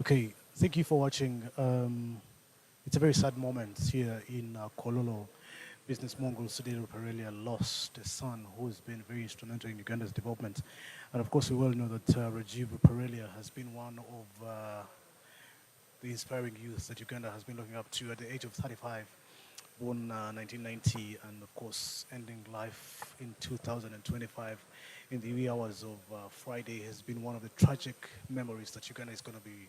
Okay, thank you for watching. It's a very sad moment here in Kololo. Business mogul Sudhir Ruparelia lost a son who has been very instrumental in Uganda's development. And of course, we well know that Rajiv Ruparelia has been one of the inspiring youth that Uganda has been looking up to at the age of 35, born 1990, and of course, ending life in 2025 in the wee hours of Friday has been one of the tragic memories that Uganda is going to be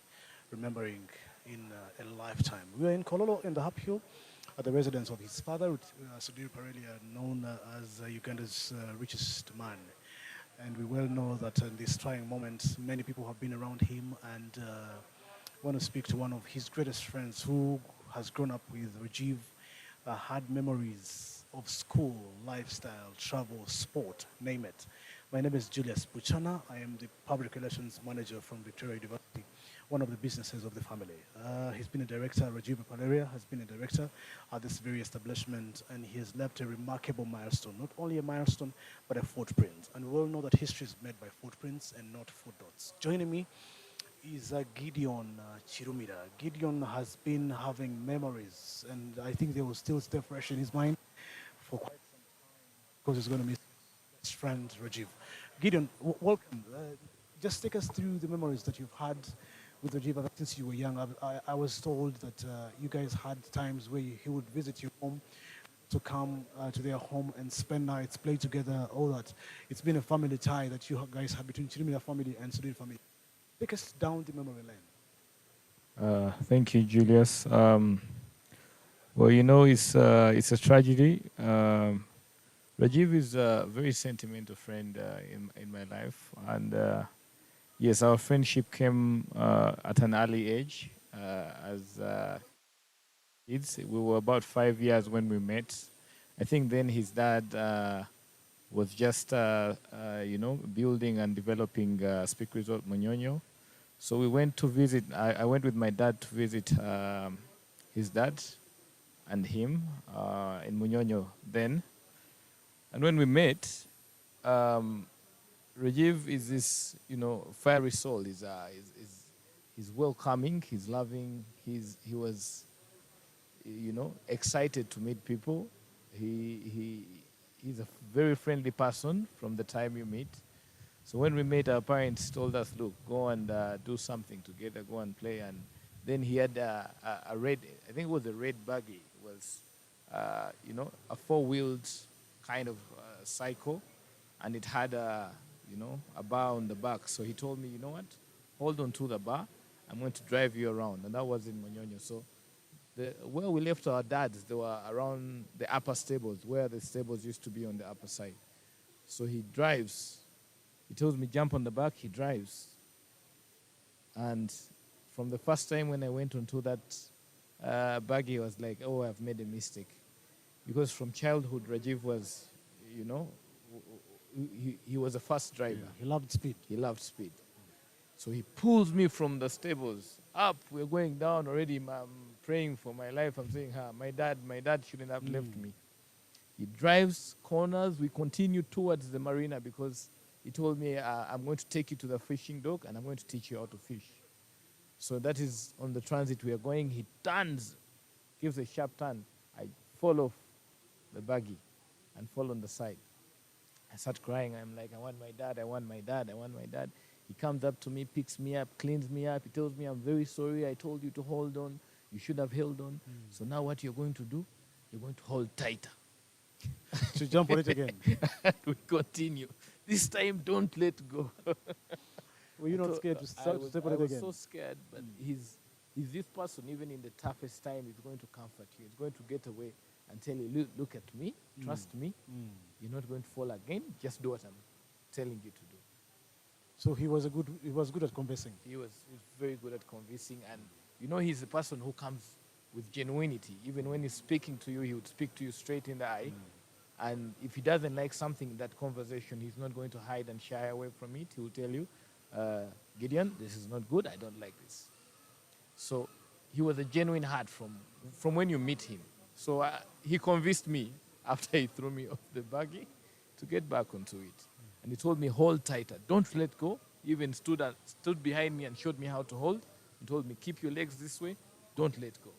remembering in a lifetime. We are in Kololo in the Hub Hill at the residence of his father, Sudhir Parelia, known as Uganda's richest man. And we well know that in this trying moment, many people have been around him and want to speak to one of his greatest friends who has grown up with Rajiv, had memories of school, lifestyle, travel, sport, name it. My name is Julius Buchana. I am the public relations manager from Victoria University, one of the businesses of the family. He's been a director, Rajiv Ruparelia has been a director at this very establishment, and he has left a remarkable milestone, not only a milestone, but a footprint. And we all know that history is made by footprints and not footnotes. Joining me is Gideon Chirumira. Gideon has been having memories, and I think they will still stay fresh in his mind for quite some time because he's going to miss his best friend Rajiv. Gideon, welcome. Just take us through the memories that you've had with Rajiv ever since you were young. I was told that you guys had times where he would visit your home to come to their home and spend nights, play together, all that. It's been a family tie that you guys have between Chirumira family and Sudhir family. Take us down the memory lane. Thank you, Julius. Well, it's a tragedy. Rajiv is a very sentimental friend in my life, and yes, our friendship came at an early age. As kids, we were about 5 years when we met. I think then his dad was just building and developing Speak Resort Munyonyo. So we went to visit. I went with my dad to visit his dad and him in Munyonyo then. And when we met, Rajiv is this, fiery soul. He's welcoming. He's loving. He was, excited to meet people. He's a very friendly person from the time you meet. So when we met, our parents told us, look, go and do something together, go and play. And then he had a red, I think it was a red buggy. It was, a four-wheeled kind of cycle. And it had a bar on the back. So he told me, you know what, hold on to the bar. I'm going to drive you around. And that was in Monyonyo. So where we left our dads, they were around the upper stables, where the stables used to be on the upper side. So he drives. He tells me, jump on the back, he drives. And from the first time when I went onto that buggy, I was like, oh, I've made a mistake. Because from childhood, Rajiv was, he was a fast driver. Yeah, he loved speed. He loved speed. So he pulls me from the stables up. We're going down already. I'm praying for my life. I'm saying, my dad shouldn't have left me. He drives corners. We continue towards the marina because he told me, I'm going to take you to the fishing dock and I'm going to teach you how to fish. So that is on the transit we are going. He turns, gives a sharp turn. I fall off the buggy and fall on the side. I start crying. I'm like, I want my dad, I want my dad, I want my dad. He comes up to me, picks me up, cleans me up. He tells me, I'm very sorry. I told you to hold on. You should have held on. So now what you're going to do, you're going to hold tighter. To jump on it again. And we continue. This time, don't let go. Were you not scared to step on it again? I was so scared, but he's this person, even in the toughest time, is going to comfort you. He's going to get away and tell you, look at me, trust me. You're not going to fall again. Just do what I'm telling you to do. So he was good at conversing. He was very good at convincing, and he's a person who comes with genuinity. Even when he's speaking to you, he would speak to you straight in the eye. And if he doesn't like something in that conversation, he's not going to hide and shy away from it. He will tell you, Gideon, this is not good. I don't like this. So he was a genuine heart from when you meet him. So he convinced me after he threw me off the buggy to get back onto it. And he told me, hold tighter. Don't let go. He even stood behind me and showed me how to hold. He told me, keep your legs this way, don't let go.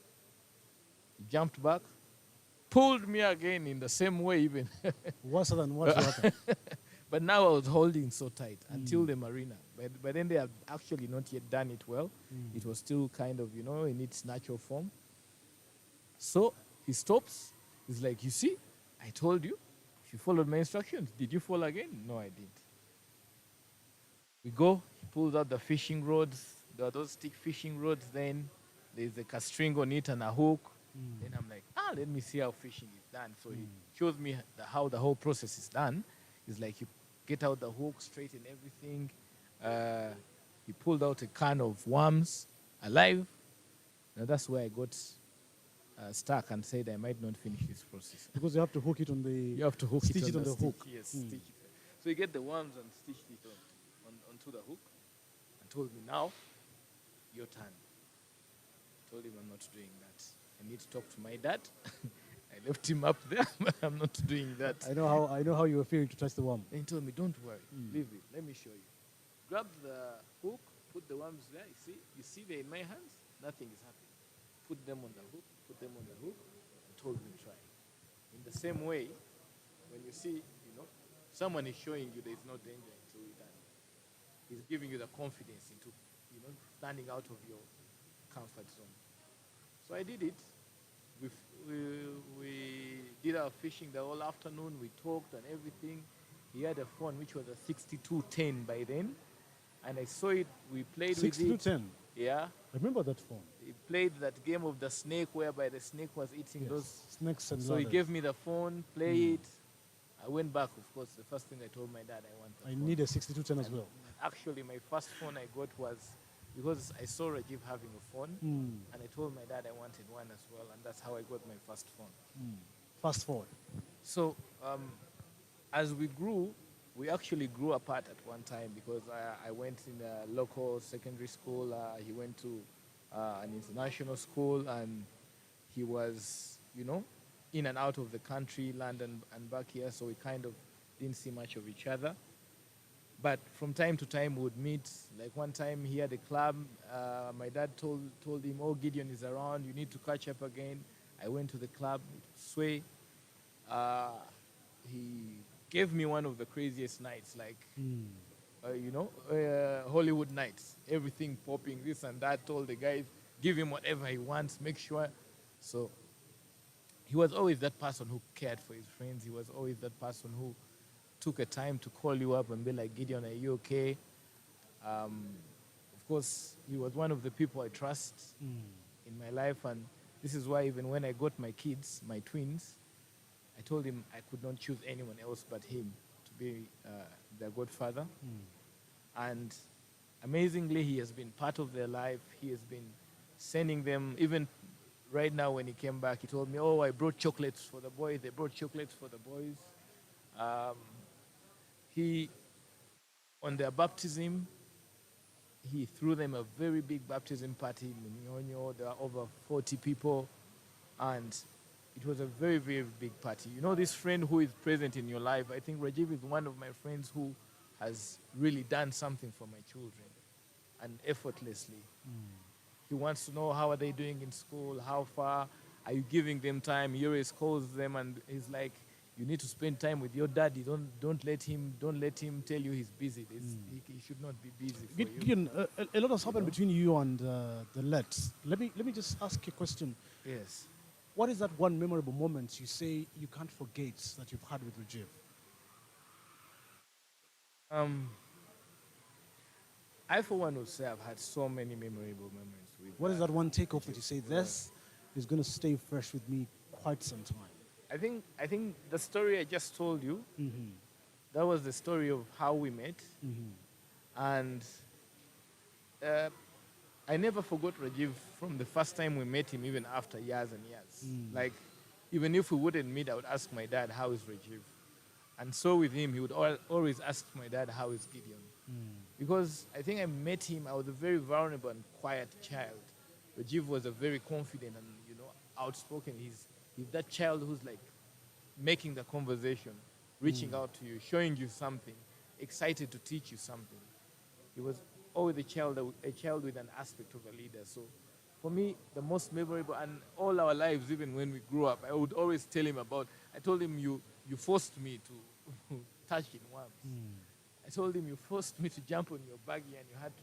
He jumped back, pulled me again in the same way even. Worse than what happened? But now I was holding so tight until the marina. But then they had actually not yet done it well. It was still kind of, in its natural form. So he stops. He's like, you see, I told you. If you followed my instructions, did you fall again? No, I didn't. We go. He pulls out the fishing rods. There are those stick fishing rods then. There's a string on it and a hook. Then I'm like, let me see how fishing is done. So he shows me how the whole process is done. He's like, you get out the hook, straighten everything. He pulled out a can of worms alive. Now that's where I got stuck and said I might not finish this process. Because you have to hook it on the... You have to hook stitch it on the stick. hook. Yes, stitch it. So you get the worms and stitched it onto the hook and told me, now, your turn. I told him I'm not doing that. I need to talk to my dad. I left him up there, but I'm not doing that. I know how you were feeling to touch the worm. And he told me, don't worry, leave it. Let me show you. Grab the hook, put the worms there. You see they're in my hands. Nothing is happening. Put them on the hook. And told me try. In the same way, when you see, someone is showing you there is no danger until you're done. He's giving you the confidence into, standing out of your comfort zone. So I did it. We did our fishing the whole afternoon. We talked and everything. He had a phone which was a 6210 by then, and I saw it. We played with it. 6210. Yeah. I remember that phone. He played that game of the snake, whereby the snake was eating those snakes and so ladders. he gave me the phone, play it. I went back, of course. The first thing I told my dad, I want the phone. I need a 6210 as well. Actually, my first phone I got was because I saw Rajiv having a phone, and I told my dad I wanted one as well, and that's how I got my first phone. Fast forward. So as we grew, we actually grew apart at one time because I went in a local secondary school. He went to an international school, and he was, in and out of the country, London and back here, so we kind of didn't see much of each other. But from time to time, we would meet. Like one time here at the club, my dad told him, oh, Gideon is around, you need to catch up again. I went to the club, Sway. He gave me one of the craziest nights, like, Hollywood nights. Everything popping, this and that. Told the guys, give him whatever he wants, make sure. So he was always that person who cared for his friends. He was always that person who took a time to call you up and be like, Gideon, are you okay? Of course, he was one of the people I trust in my life, and this is why even when I got my kids, my twins, I told him I could not choose anyone else but him to be their godfather. And amazingly, he has been part of their life. He has been sending them, even right now when he came back, he told me, oh, I brought chocolates for the boys. They brought chocolates for the boys. On their baptism, he threw them a very big baptism party in Nyonyo. There were over 40 people, and it was a very, very big party. This friend who is present in your life, I think Rajiv is one of my friends who has really done something for my children, and effortlessly. He wants to know how are they doing in school, how far, are you giving them time? He always calls them, and he's like, you need to spend time with your daddy. Don't let him tell you he's busy. He should not be busy for you. Gideon, a lot has happened between you and the Lets. Let me just ask you a question. Yes. What is that one memorable moment you say you can't forget that you've had with Rajiv? I, for one, would say I've had so many memorable moments with. What is that one takeoff that you say, this is going to stay fresh with me quite some time? I think the story I just told you, that was the story of how we met. And I never forgot Rajiv from the first time we met him, even after years and years. Like, even if we wouldn't meet, I would ask my dad, how is Rajiv? And so with him, he would always ask my dad, how is Gideon? Because I think I met him, I was a very vulnerable and quiet child. Rajiv was a very confident and, outspoken. He's that child who's like making the conversation, reaching out to you, showing you something, excited to teach you something. He was always a child with an aspect of a leader. So for me, the most memorable, and all our lives, even when we grew up, I would always tell him about, I told him, you forced me to touch in worms. I told him, you forced me to jump on your buggy and you had to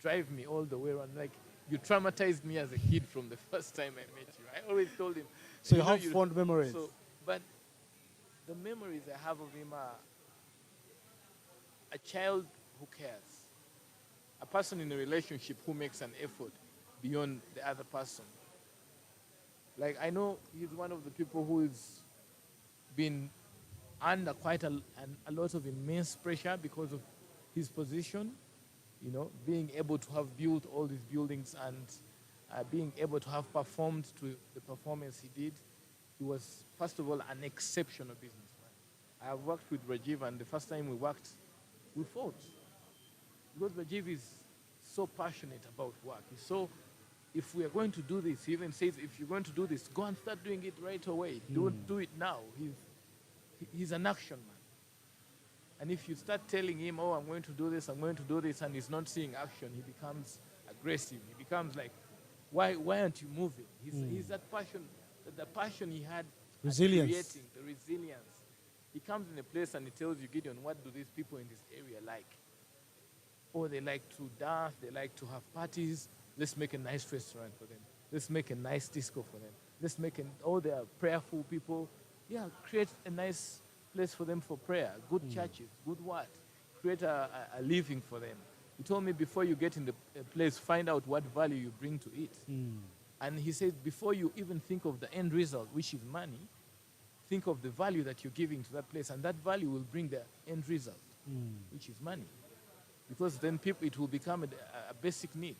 drive me all the way around. Like, you traumatized me as a kid from the first time I met you. I always told him. So you have fond memories. So, but the memories I have of him are a child who cares, a person in a relationship who makes an effort beyond the other person. Like, I know he's one of the people who has been under quite a lot of immense pressure because of his position, you know, being able to have built all these buildings and being able to have performed to the performance he did. He was, first of all, an exceptional businessman. I have worked with Rajiv, and the first time we worked, we fought. Because Rajiv is so passionate about work. He's so, if we are going to do this, he even says, if you're going to do this, go and start doing it right away. Don't do it now. He's an action man. And if you start telling him, oh, I'm going to do this, and he's not seeing action, he becomes aggressive. He becomes like, why aren't you moving? He's that passion, the passion he had at creating, the resilience. He comes in a place and he tells you, Gideon, what do these people in this area like? Oh, they like to dance, they like to have parties. Let's make a nice restaurant for them. Let's make a nice disco for them. Let's make they are prayerful people. Yeah, create a nice place for them for prayer, good churches, good what? Create a living for them. He told me, before you get in the place, find out what value you bring to it. And he said, before you even think of the end result, which is money, think of the value that you're giving to that place, and that value will bring the end result, which is money. Because then it will become a basic need.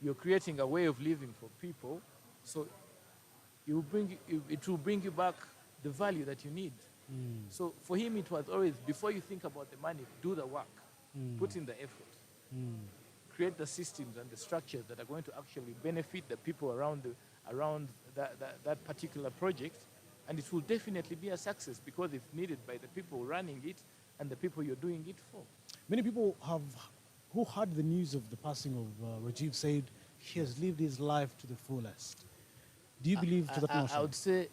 You're creating a way of living for people, so it will bring you back the value that you need. So for him, it was always, before you think about the money, do the work, put in the effort, create the systems and the structures that are going to actually benefit the people around that particular project, and it will definitely be a success because it's needed by the people running it and the people you're doing it for. Many people who heard the news of the passing of Rajiv said he has lived his life to the fullest. Do you believe to that notion? I would say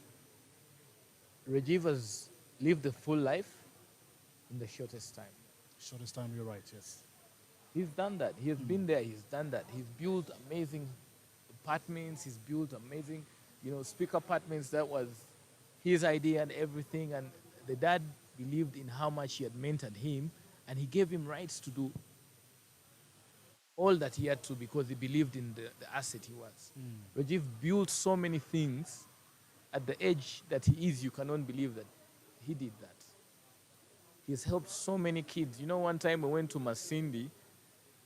Rajiv has lived the full life in the shortest time. Shortest time, you're right, yes. He's done that. He has been there. He's done that. He's built amazing apartments. He's built amazing, speaker apartments. That was his idea and everything. And the dad believed in how much he had mentored him, and he gave him rights to do all that he had to because he believed in the asset he was. Rajiv built so many things at the age that he is. You cannot believe that he did that. He has helped so many kids. One time we went to Masindi,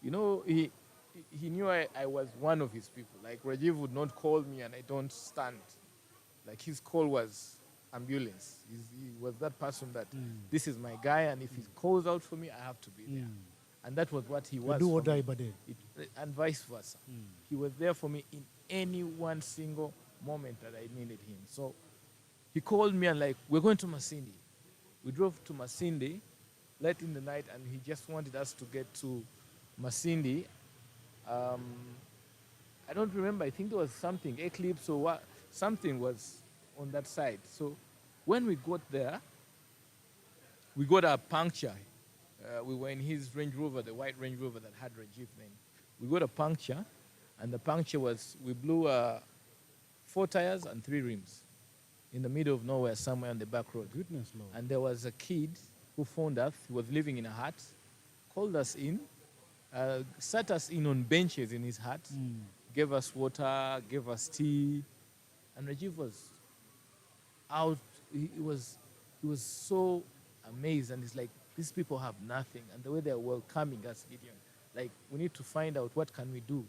he knew I was one of his people. Like, Rajiv would not call me and I don't stand. Like, his call was ambulance. He was that person that this is my guy, and if he calls out for me, I have to be there. And that was what he was. Do or die by day. And vice versa. He was there for me in any one single moment that I needed him. So he called me and like, we're going to Masindi. We drove to Masindi late in the night, and he just wanted us to get to Masindi. I don't remember. I think there was something, eclipse or what, something was on that side. So when we got there, we got a puncture. We were in his Range Rover, the white Range Rover that had Rajiv name. We got a puncture, and the puncture was, we blew 4 tires and 3 rims in the middle of nowhere, somewhere on the back road. Goodness Lord. And there was a kid who phoned us. He was living in a hut, called us in, sat us in on benches in his hut, gave us water, gave us tea, and Rajiv was out. He was so amazed, and he's like, these people have nothing, and the way they're welcoming us, Gideon, like, we need to find out what can we do.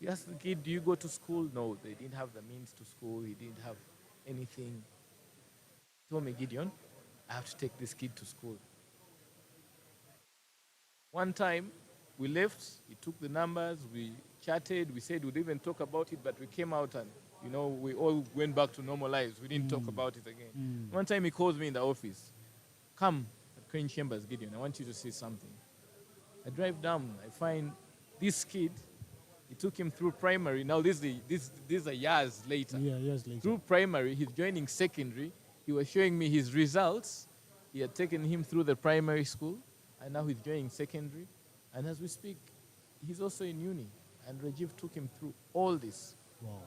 He asked the kid, do you go to school? No, they didn't have the means to school. He didn't have anything. He told me, Gideon, I have to take this kid to school. One time, we left, he took the numbers, we chatted, we said we'd even talk about it, but we came out and, we all went back to normal lives. We didn't talk about it again. One time he calls me in the office, come at Crane Chambers, Gideon, I want you to see something. I drive down, I find this kid. It took him through primary. Now these are years later. Yeah, years later. Through primary, he's joining secondary. He was showing me his results. He had taken him through the primary school, and now he's joining secondary. And as we speak, he's also in uni. And Rajiv took him through all this. Wow.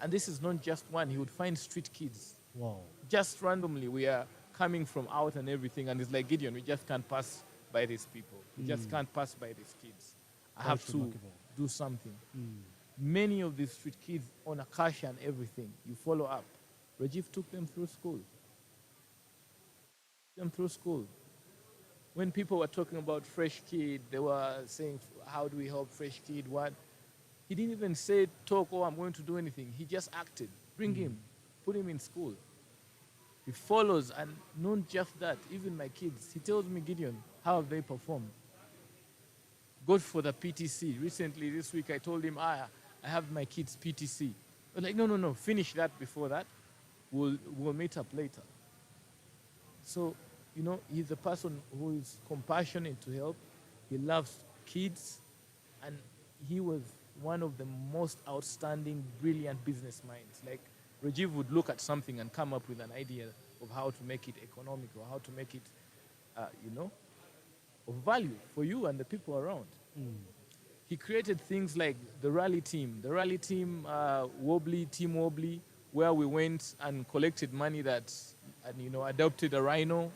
And this is not just one. He would find street kids. Wow. Just randomly, we are coming from out and everything, and it's like, Gideon, we just can't pass by these people. We just can't pass by these kids. I have That's to remarkable. do something. Many of these street kids on Akasha and everything, you follow up. Rajiv took them through school. When people were talking about Fresh Kid, they were saying, how do we help Fresh Kid? What? He didn't even say, talk, oh, I'm going to do anything. He just acted. Bring him. Put him in school. He follows, and not just that, even my kids. He tells me, Gideon, how have they performed? Go for the PTC. Recently, this week, I told him, I have my kids' PTC. But like, no, finish that before that. We'll meet up later. So, he's a person who is compassionate to help. He loves kids, and he was one of the most outstanding, brilliant business minds. Like, Rajiv would look at something and come up with an idea of how to make it economic or how to make it, of value for you and the people around. He created things like the rally team, Team Wobbly, where we went and collected money and adopted a rhino.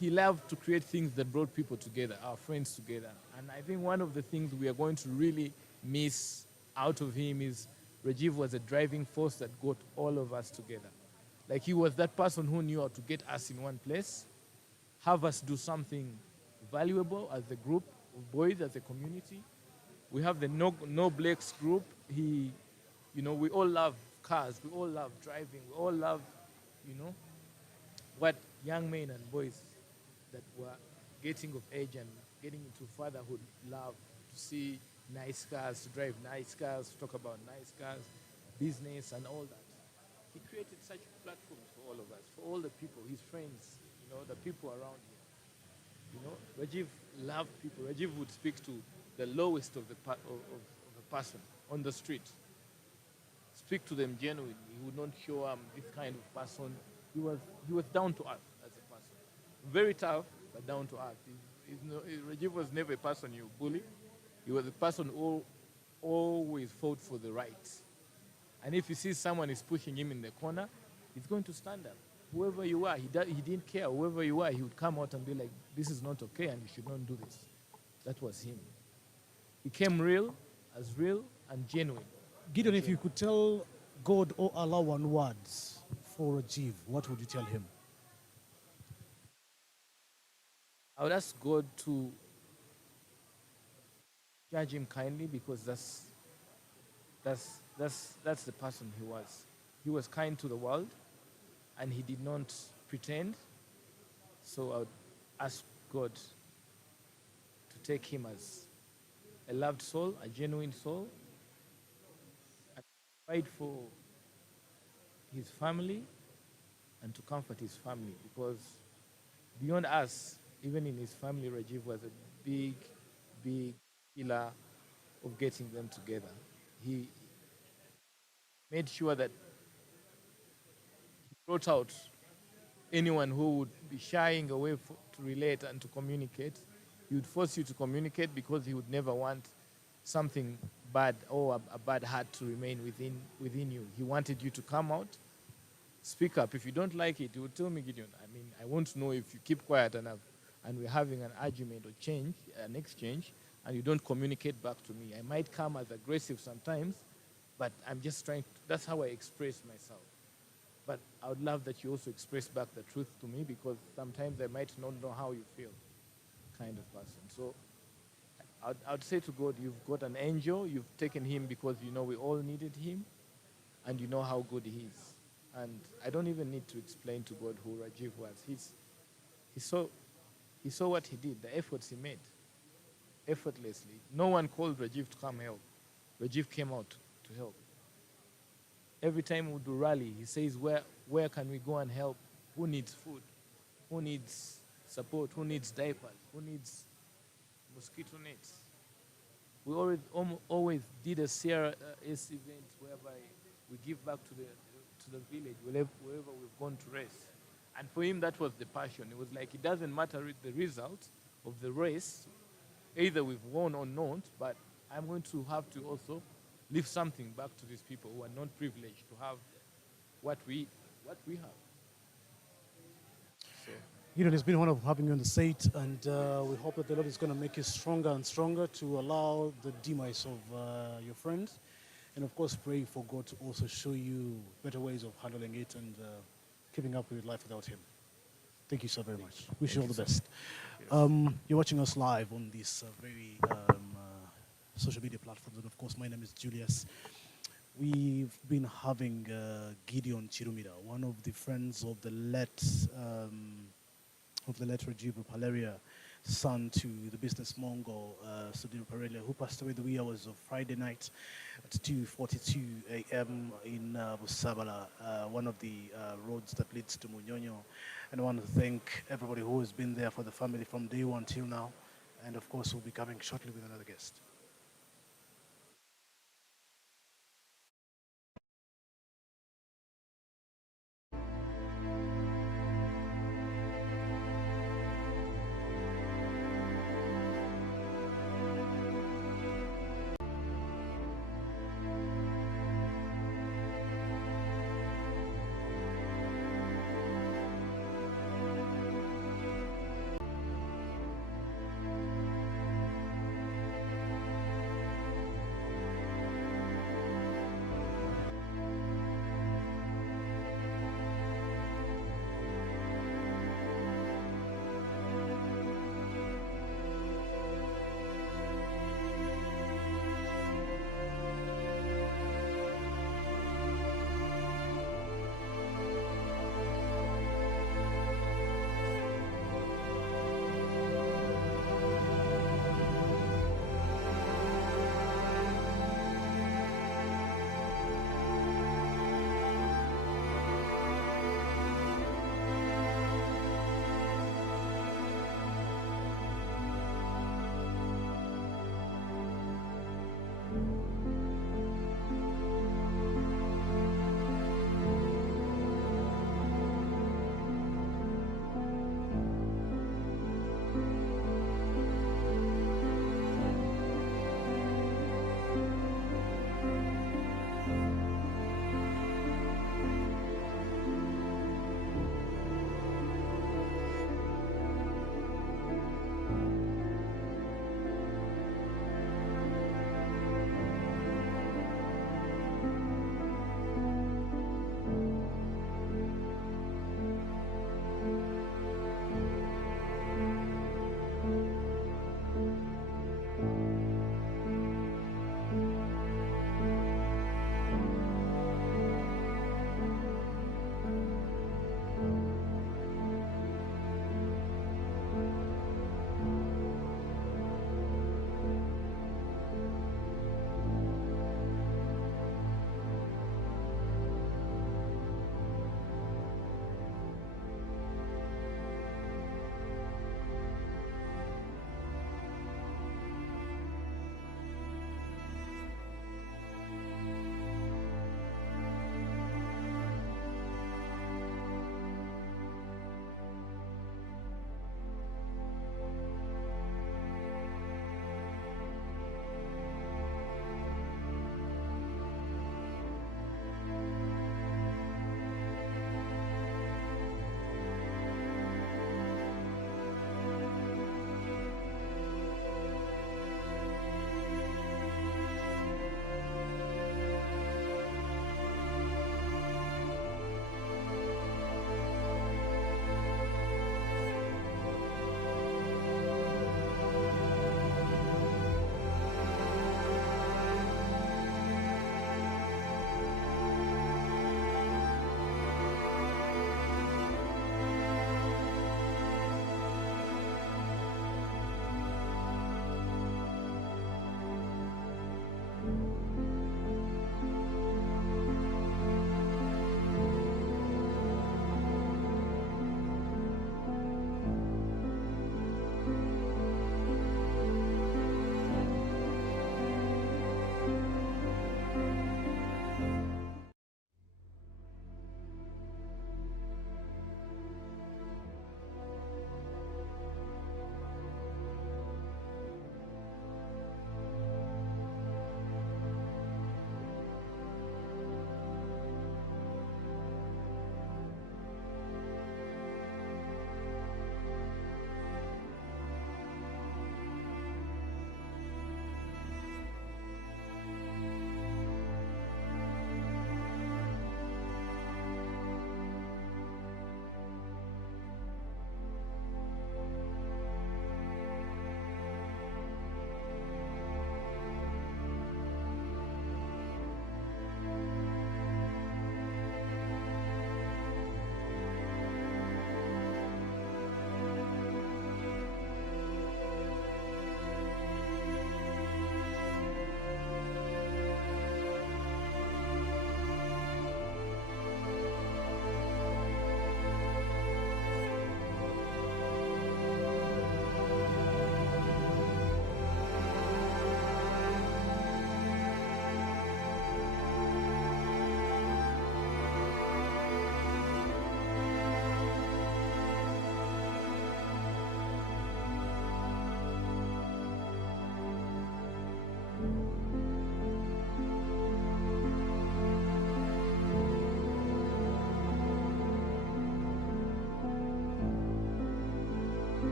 He loved to create things that brought people together, our friends together. And I think one of the things we are going to really miss out of him is Rajiv was a driving force that got all of us together. Like, he was that person who knew how to get us in one place, have us do something valuable as a group of boys, as a community. We have the No Blacks group. We all love cars. We all love driving. We all love, what young men and boys that were getting of age and getting into fatherhood love, to see nice cars, to drive nice cars, to talk about nice cars, business and all that. He created such platforms for all of us, for all the people, his friends, the people around him. Rajiv loved people. Rajiv would speak to the lowest of the person on the street. Speak to them genuinely. He would not show this kind of person. He was down to earth as a person. Very tough, but down to earth. Rajiv was never a person you bully. He was a person who always fought for the right. And if he sees someone is pushing him in the corner, he's going to stand up. Whoever you are, he didn't care. Whoever you are, he would come out and be like, this is not okay and you should not do this. That was him. He came real and genuine. Gideon, if you could tell God or Allah one words for Rajiv, what would you tell him? I would ask God to judge him kindly, because that's the person he was. He was kind to the world, and he did not pretend. So I would ask God to take him as a loved soul, a genuine soul, and fight for his family and to comfort his family, because beyond us, even in his family, Rajiv was a big pillar of getting them together. He made sure that he brought out anyone who would be shying away to relate and to communicate. He would force you to communicate, because he would never want something bad or a bad heart to remain within you. He wanted you to come out, speak up. If you don't like it, you would tell me, Gideon. I won't know if you keep quiet and we're having an argument or an exchange, and you don't communicate back to me. I might come as aggressive sometimes, but I'm just that's how I express myself. But I would love that you also express back the truth to me, because sometimes I might not know how you feel, kind of person. So I'd say to God, you've got an angel, you've taken him because we all needed him, and you know how good he is. And I don't even need to explain to God who Rajiv was. He saw what he did, the efforts he made, effortlessly. No one called Rajiv to come help. Rajiv came out to help. Every time we do rally, he says, where can we go and help? Who needs food? Who needs support, who needs diapers, who needs mosquito nets. We always did a CRS event whereby we give back to the village wherever we've gone to race. And for him, that was the passion. It was like, it doesn't matter the result of the race, either we've won or not, but I'm going to have to also leave something back to these people who are not privileged to have what we have. So, It's been one of having you on the site, and we hope that the Lord is going to make you stronger and stronger to allow the demise of your friends. And of course, pray for God to also show you better ways of handling it and keeping up with life without Him. Thank you so very much. Wish you all the best. You're watching us live on this very social media platforms, and of course, my name is Julius. We've been having Gideon Chirumira, one of the friends of the late Rajiv Ruparelia, son to the business Mongol, Ruparelia, who passed away the wee hours of Friday night at 2:42 a.m. in Busabala, one of the roads that leads to Munyonyo. And I want to thank everybody who has been there for the family from day one till now. And of course, we'll be coming shortly with another guest.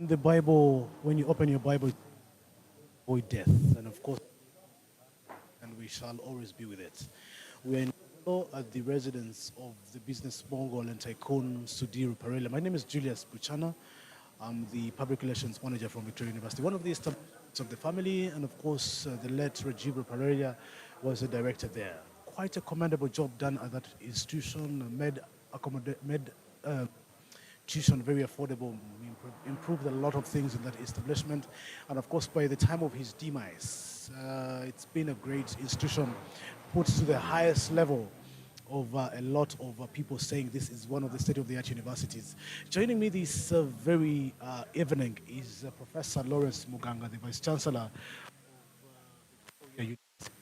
In the Bible, when you open your Bible, avoid death, and of course, and we shall always be with it. We are in at the residence of the business mogul and tycoon Sudhir Ruparelia. My name is Julius Buchana. I'm the public relations manager from Victoria University, one of the establishments of the family, and of course, the late Rajiv Ruparelia was the director there. Quite a commendable job done at that institution, made tuition very affordable, improved a lot of things in that establishment. And of course, by the time of his demise, it's been a great institution, put to the highest level of a lot of people saying this is one of the state-of-the-art universities. Joining me this very evening is Professor Lawrence Muganga, the Vice-Chancellor of Victoria University.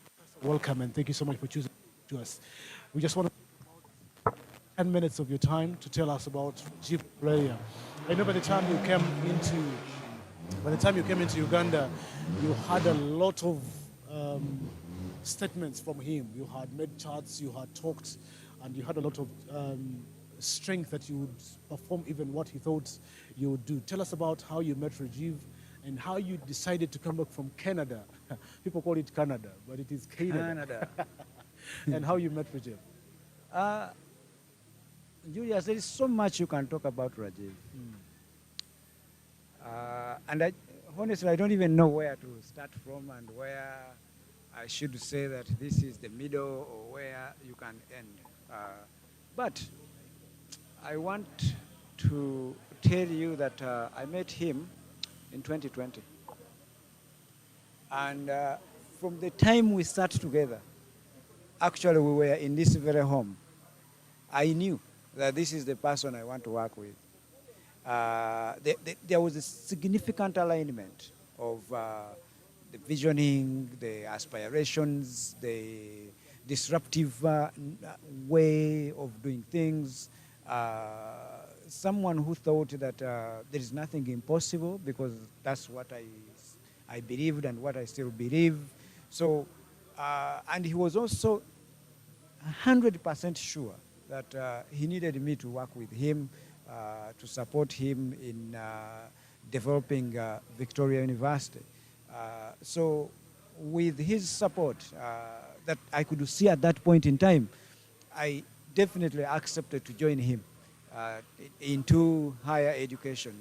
Welcome, and thank you so much for choosing to us. We just want to 10 minutes of your time to tell us about Rajiv Ruparelia. I know by the time you came into Uganda, you had a lot of statements from him. You had made charts, you had talked, and you had a lot of strength that you would perform even what he thought you would do. Tell us about how you met Rajiv and how you decided to come back from Canada. People call it Canada, but it is Canada. And how you met Rajiv. Julius, there is so much you can talk about Rajiv. And honestly, I don't even know where to start from and where I should say that this is the middle or where you can end. But I want to tell you that I met him in 2020. And from the time we sat together, actually we were in this very home, I knew that this is the person I want to work with. There was a significant alignment of the visioning, the aspirations, the disruptive way of doing things. Someone who thought that there is nothing impossible, because that's what I believed and what I still believe. So, and he was also 100% sure that he needed me to work with him, to support him in developing Victoria University. So with his support that I could see at that point in time, I definitely accepted to join him into higher education.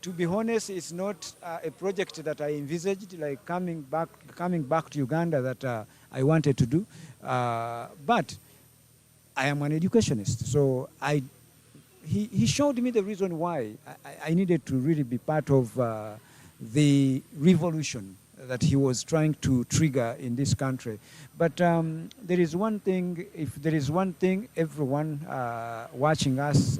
To be honest, it's not a project that I envisaged, like coming back to Uganda, that I wanted to do, but I am an educationist, so he showed me the reason why I needed to really be part of the revolution that he was trying to trigger in this country. But there is one thing, if there is one thing everyone watching us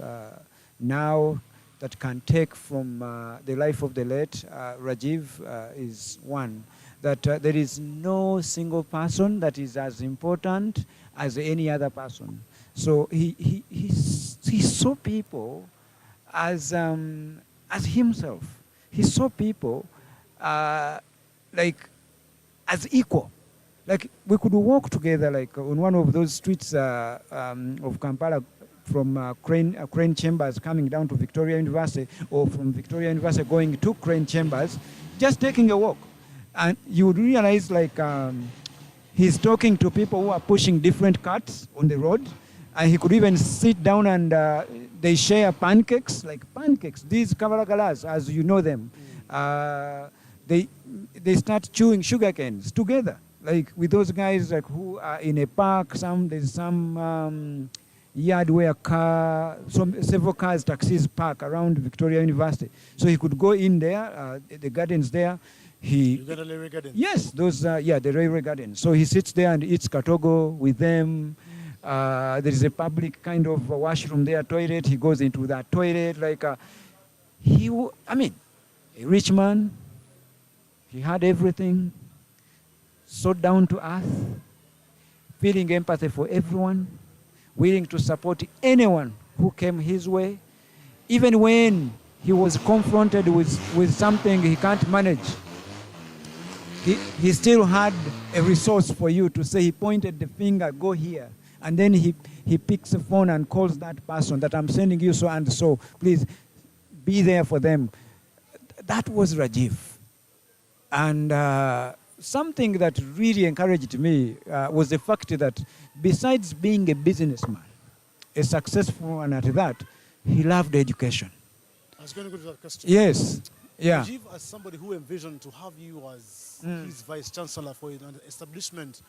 now that can take from the life of the late Rajiv is one, that there is no single person that is as important as any other person. So he saw people as himself. He saw people like as equal. Like we could walk together, like on one of those streets of Kampala, from Crane Chambers coming down to Victoria University, or from Victoria University going to Crane Chambers, just taking a walk, and you would realize like he's talking to people who are pushing different carts on the road, and he could even sit down and they share pancakes, these kavalagalas, as you know them. They start chewing sugar canes together, like with those guys like who are in a park. There's some yard where several cars, taxis park around Victoria University. So he could go in there, the gardens there. Uganda Railway Gardens? Yes, those, the railway gardens. So he sits there and eats katogo with them. There is a public kind of washroom there, toilet. He goes into that toilet. Like, a rich man. He had everything. So down to earth. Feeling empathy for everyone. Willing to support anyone who came his way. Even when he was confronted with something he can't manage, he still had a resource for you to say. He pointed the finger, go here. And then he picks the phone and calls that person that I'm sending you so and so. Please be there for them. that was Rajiv. And something that really encouraged me was the fact that besides being a businessman, a successful one at that, he loved education. I was going to go to that question. Yes. Yeah. Rajiv, as somebody who envisioned to have you as his vice chancellor for an establishment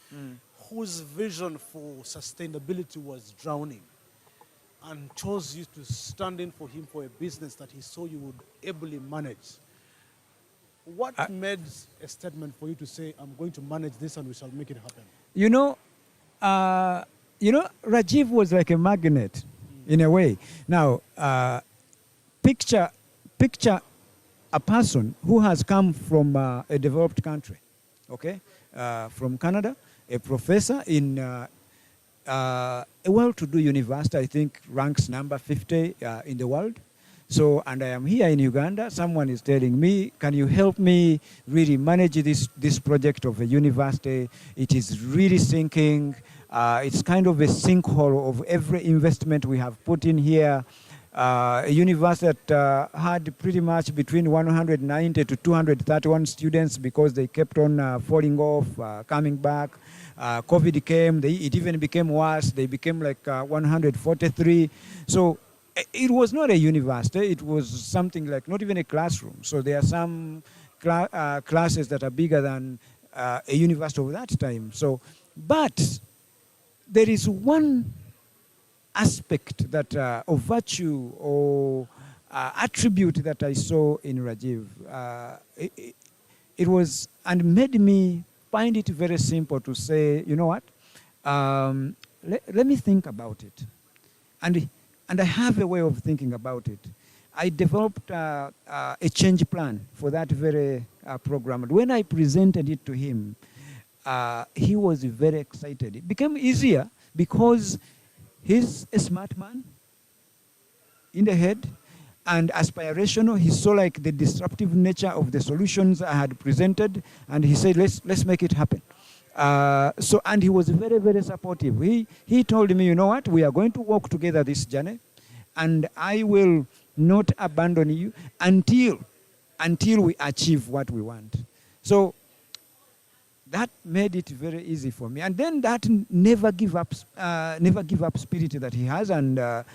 whose vision for sustainability was drowning, and chose you to stand in for him for a business that he saw you would ably manage. What made a statement for you to say, I'm going to manage this and we shall make it happen? Rajiv was like a magnet in a way. Now, picture a person who has come from a developed country, okay, from Canada, a professor in a well-to-do university, I think ranks number 50 in the world. So, and I am here in Uganda. Someone is telling me, can you help me really manage this project of a university? It is really sinking. It's kind of a sinkhole of every investment we have put in here. A university that had pretty much between 190 to 231 students because they kept on falling off, coming back. COVID came, it even became worse. They became like 143. So it was not a university. It was something like not even a classroom. So there are some classes that are bigger than a university of that time. So, but there is one aspect that of virtue or attribute that I saw in Rajiv. It was and made me find it very simple to say, you know what? Let me think about it, and I have a way of thinking about it. I developed a change plan for that very program. And when I presented it to him, he was very excited. It became easier because he's a smart man in the head and aspirational. He saw like the disruptive nature of the solutions I had presented, and he said, let's make it happen. And he was very, very supportive. He told me, you know what, we are going to walk together this journey, and I will not abandon you until we achieve what we want. So that made it very easy for me. And then that never give up spirit that he has, and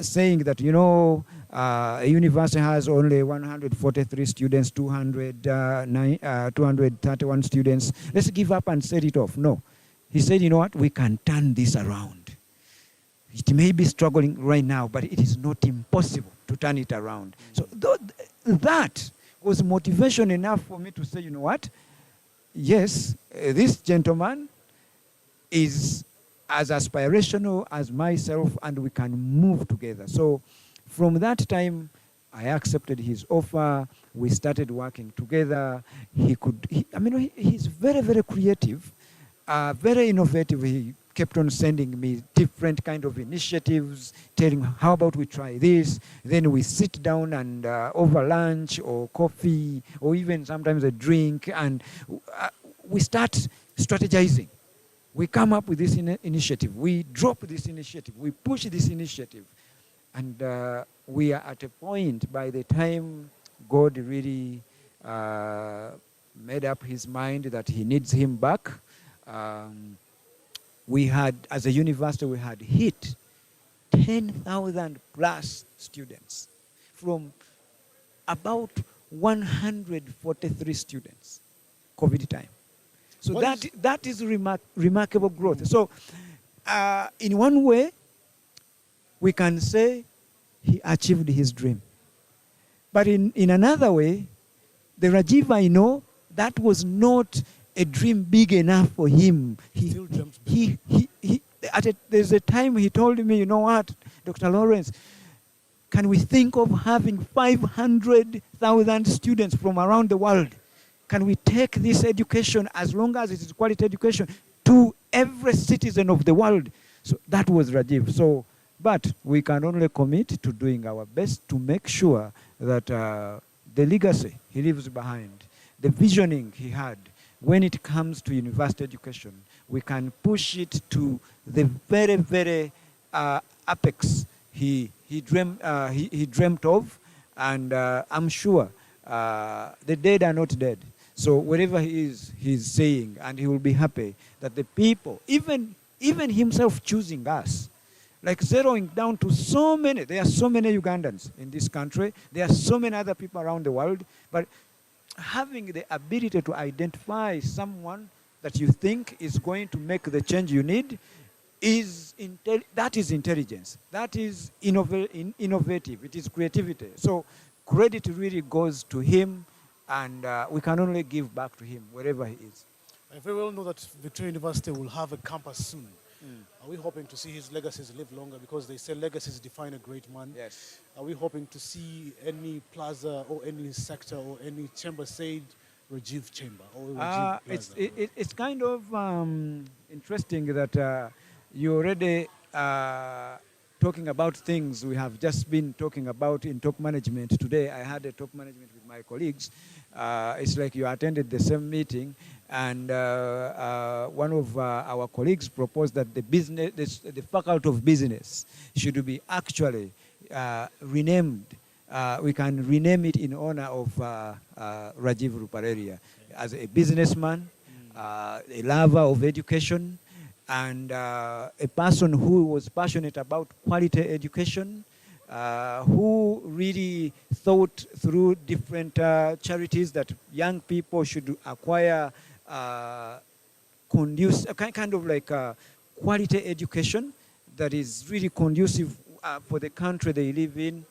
saying that, you know, a university has only 143 students, 231 students. Let's give up and set it off. No. He said, you know what, we can turn this around. It may be struggling right now, but it is not impossible to turn it around. So that was motivation enough for me to say, you know what, yes, this gentleman is as aspirational as myself, and we can move together. So from that time, I accepted his offer. We started working together. He's very, very creative, very innovative. He kept on sending me different kind of initiatives, telling, how about we try this? Then we sit down and over lunch or coffee or even sometimes a drink, and we start strategizing. We come up with this initiative. We drop this initiative. We push this initiative. And we are at a point, by the time God really made up his mind that he needs him back, we had, as a university, we had hit 10,000 plus students from about 143 students, COVID time. So that is remarkable growth. So in one way, we can say he achieved his dream. But in another way, the Rajiv I know, that was not a dream big enough for him. Still dreamt big. There's a time he told me, you know what, Dr. Lawrence, can we think of having 500,000 students from around the world? Can we take this education, as long as it is quality education, to every citizen of the world? So that was Rajiv. So, but we can only commit to doing our best to make sure that the legacy he leaves behind, the visioning he had, when it comes to university education, we can push it to the very, very apex he dreamt of, and I'm sure The dead are not dead. So wherever he is, he's saying, and he will be happy that the people, even himself choosing us, like zeroing down to so many. There are so many Ugandans in this country. There are so many other people around the world. But having the ability to identify someone that you think is going to make the change you need that is intelligence. That is innovative. It is creativity. So credit really goes to him, and we can only give back to him wherever he is. I very well know that Victoria University will have a campus soon. Are we hoping to see his legacies live longer? Because they say legacies define a great man. Yes. Are we hoping to see any plaza or any sector or any chamber said Rajiv Chamber or Rajiv Plaza? It's kind of interesting that you're already talking about things we have just been talking about in top management. Today I had a top management with my colleagues. It's like you attended the same meeting, and one of our colleagues proposed that the faculty of business should be actually renamed. We can rename it in honor of Rajiv Ruparelia as a businessman, a lover of education, and a person who was passionate about quality education, who really thought through different charities that young people should acquire kind of like quality education that is really conducive for the country they live in.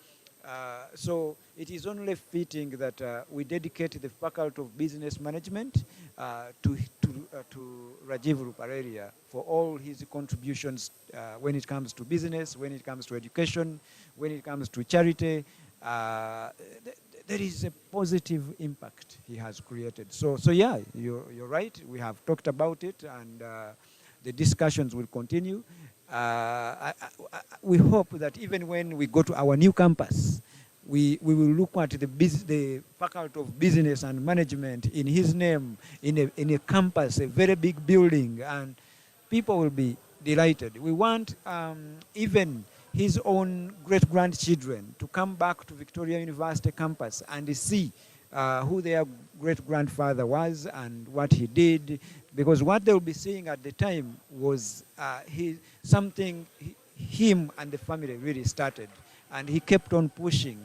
So it is only fitting that we dedicate the Faculty of Business Management to Rajiv Ruparelia for all his contributions when it comes to business, when it comes to education, when it comes to charity. There is a positive impact he has created. So yeah, you're right. We have talked about it, and the discussions will continue. We hope that even when we go to our new campus, we will look at the Faculty of Business and Management in his name, in a campus, a very big building, and people will be delighted. We want even his own great-grandchildren to come back to Victoria University campus and see who their great-grandfather was and what he did, because what they'll be seeing at the time was something him and the family really started, and he kept on pushing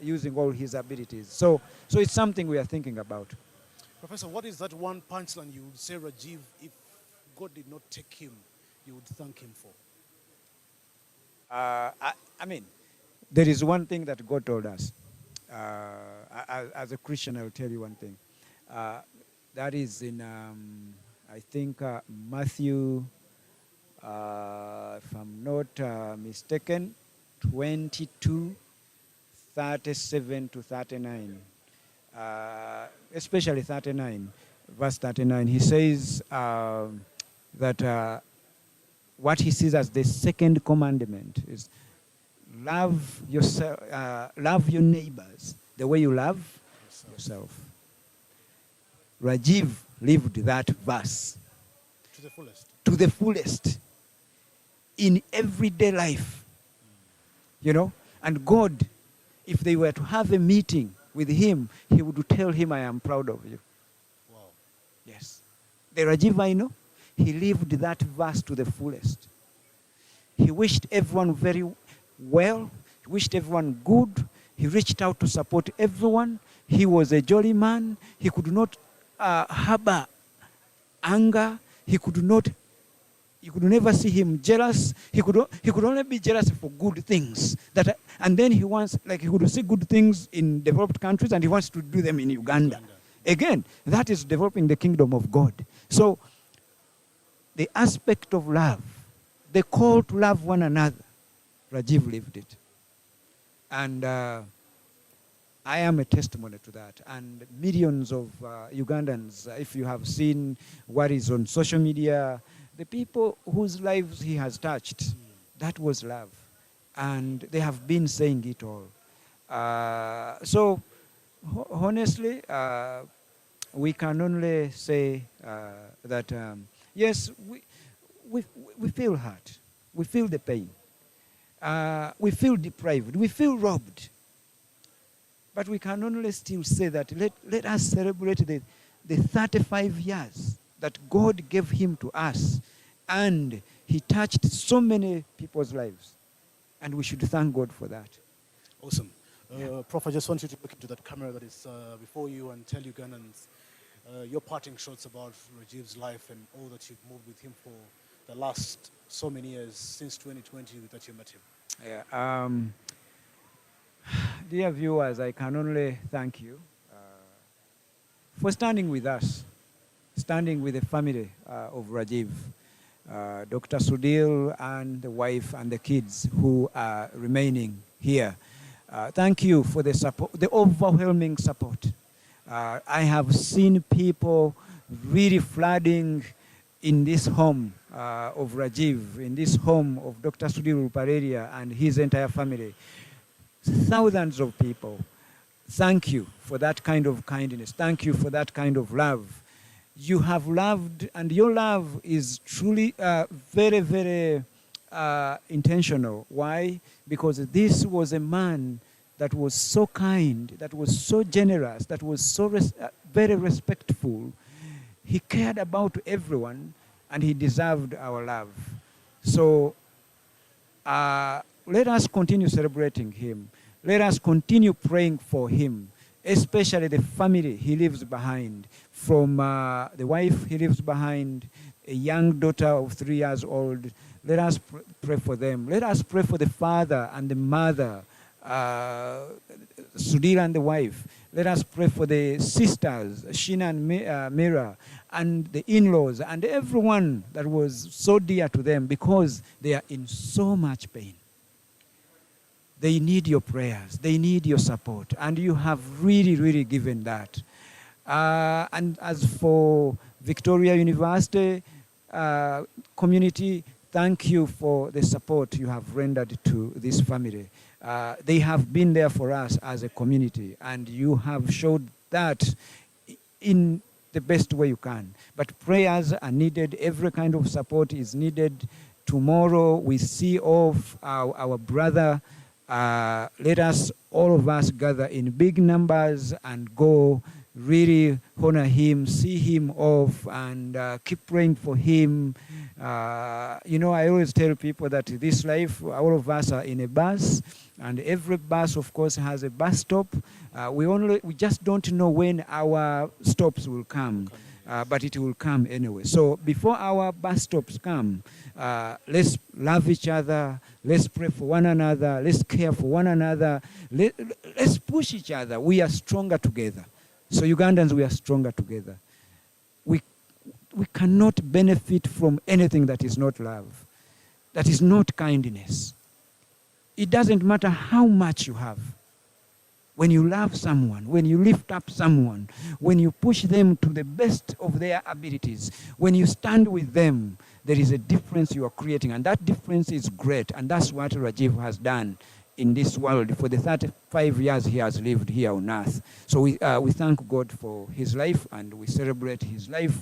using all his abilities. So it's something we are thinking about. Professor, what is that one punchline you would say Rajiv, if God did not take him, you would thank him for? I mean, there is one thing that God told us. As a Christian, I'll tell you one thing. That is in, I think, Matthew, if I'm not mistaken, 22, 37 to 39. Especially 39, verse 39. He says that what he sees as the second commandment is love yourself, love your neighbors the way you love yourself. Rajiv lived that verse To the fullest. to the fullest in everyday life. You know, and God, if they were to have a meeting with him, he would tell him, I am proud of you. Wow. Yes. The Rajiv I know, he lived that verse to the fullest. He wished everyone very well. He wished everyone good. He reached out to support everyone. He was a jolly man. He could not harbor anger. You could never see him jealous. He could only be jealous for good things. And then he could see good things in developed countries, and he wants to do them in Uganda. Again, that is developing the kingdom of God. So the aspect of love, the call to love one another, Rajiv lived it. And I am a testimony to that. And millions of Ugandans, if you have seen what is on social media, the people whose lives he has touched, that was love. And they have been saying it all. So honestly, we can only say that, yes, we feel hurt. We feel the pain. We feel deprived. We feel robbed. But we can only still say that let us celebrate the 35 years that God gave him to us. And he touched so many people's lives. And we should thank God for that. Awesome. Prof, I just want you to look into that camera that is before you and tell Ugandans your parting shots about Rajiv's life and all that you've moved with him for the last so many years since 2020 that you met him. Yeah, dear viewers, I can only thank you for standing with us, standing with the family of Rajiv, Dr. Sudhil and the wife and the kids who are remaining here. Thank you for the support, the overwhelming support. I have seen people really flooding in this home of Rajiv, in this home of Dr. Sudhil Ruparelia and his entire family. Thousands of people. Thank you for that kind of kindness. Thank you for that kind of love. You have loved, and your love is truly very, very intentional. Why? Because this was a man that was so kind, that was so generous, that was so very respectful. He cared about everyone, and he deserved our love. So let us continue celebrating him. Let us continue praying for him, especially the family he leaves behind. From the wife he leaves behind, a young daughter of 3 years old. Let us pray for them. Let us pray for the father and the mother, Sudhir and the wife. Let us pray for the sisters, Sheena and Mira, and the in-laws, and everyone that was so dear to them, because they are in so much pain. They need your prayers. They need your support. And you have really, really given that. And as for Victoria University community, thank you for the support you have rendered to this family. They have been there for us as a community, and you have showed that in the best way you can. But prayers are needed. Every kind of support is needed. Tomorrow we see off our brother. Let us, all of us, gather in big numbers and go really honor him, see him off, and keep praying for him. You know, I always tell people that this life, all of us are in a bus, and every bus, of course, has a bus stop. We just don't know when our stops will come. But it will come anyway. So before our bus stops come, let's love each other. Let's pray for one another. Let's care for one another. Let's push each other. We are stronger together. So Ugandans, we are stronger together. We cannot benefit from anything that is not love, that is not kindness. It doesn't matter how much you have. When you love someone, when you lift up someone, when you push them to the best of their abilities, when you stand with them, there is a difference you are creating. And that difference is great. And that's what Rajiv has done in this world for the 35 years he has lived here on earth. So we thank God for his life, and we celebrate his life.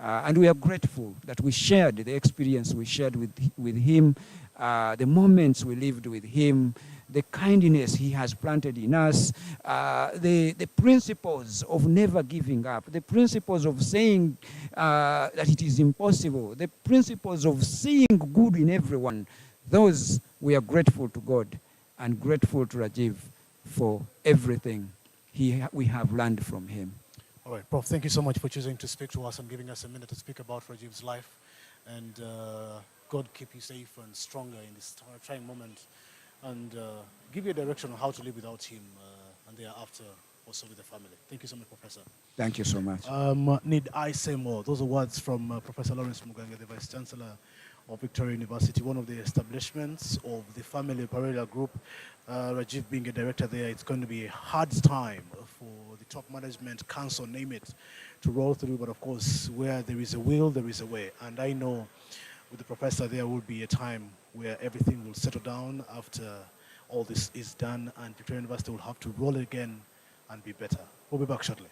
And we are grateful that we shared the experience we shared with him, the moments we lived with him, the kindness he has planted in us, the principles of never giving up, the principles of saying that it is impossible, the principles of seeing good in everyone. Those, we are grateful to God and grateful to Rajiv for everything we have learned from him. All right, Prof, thank you so much for choosing to speak to us and giving us a minute to speak about Rajiv's life. And God keep you safe and stronger in this trying moment, and give you a direction on how to live without him and thereafter also with the family. Thank you so much, Professor. Thank you so much. Need I say more? Those are words from Professor Lawrence Mugange, the Vice Chancellor of Victoria University, one of the establishments of the family Ruparelia Group. Rajiv being a director there, it's going to be a hard time for the top management, council, name it, to roll through. But of course, where there is a will, there is a way. And I know with the professor, there will be a time where everything will settle down after all this is done, and Victoria University will have to roll again and be better. We'll be back shortly.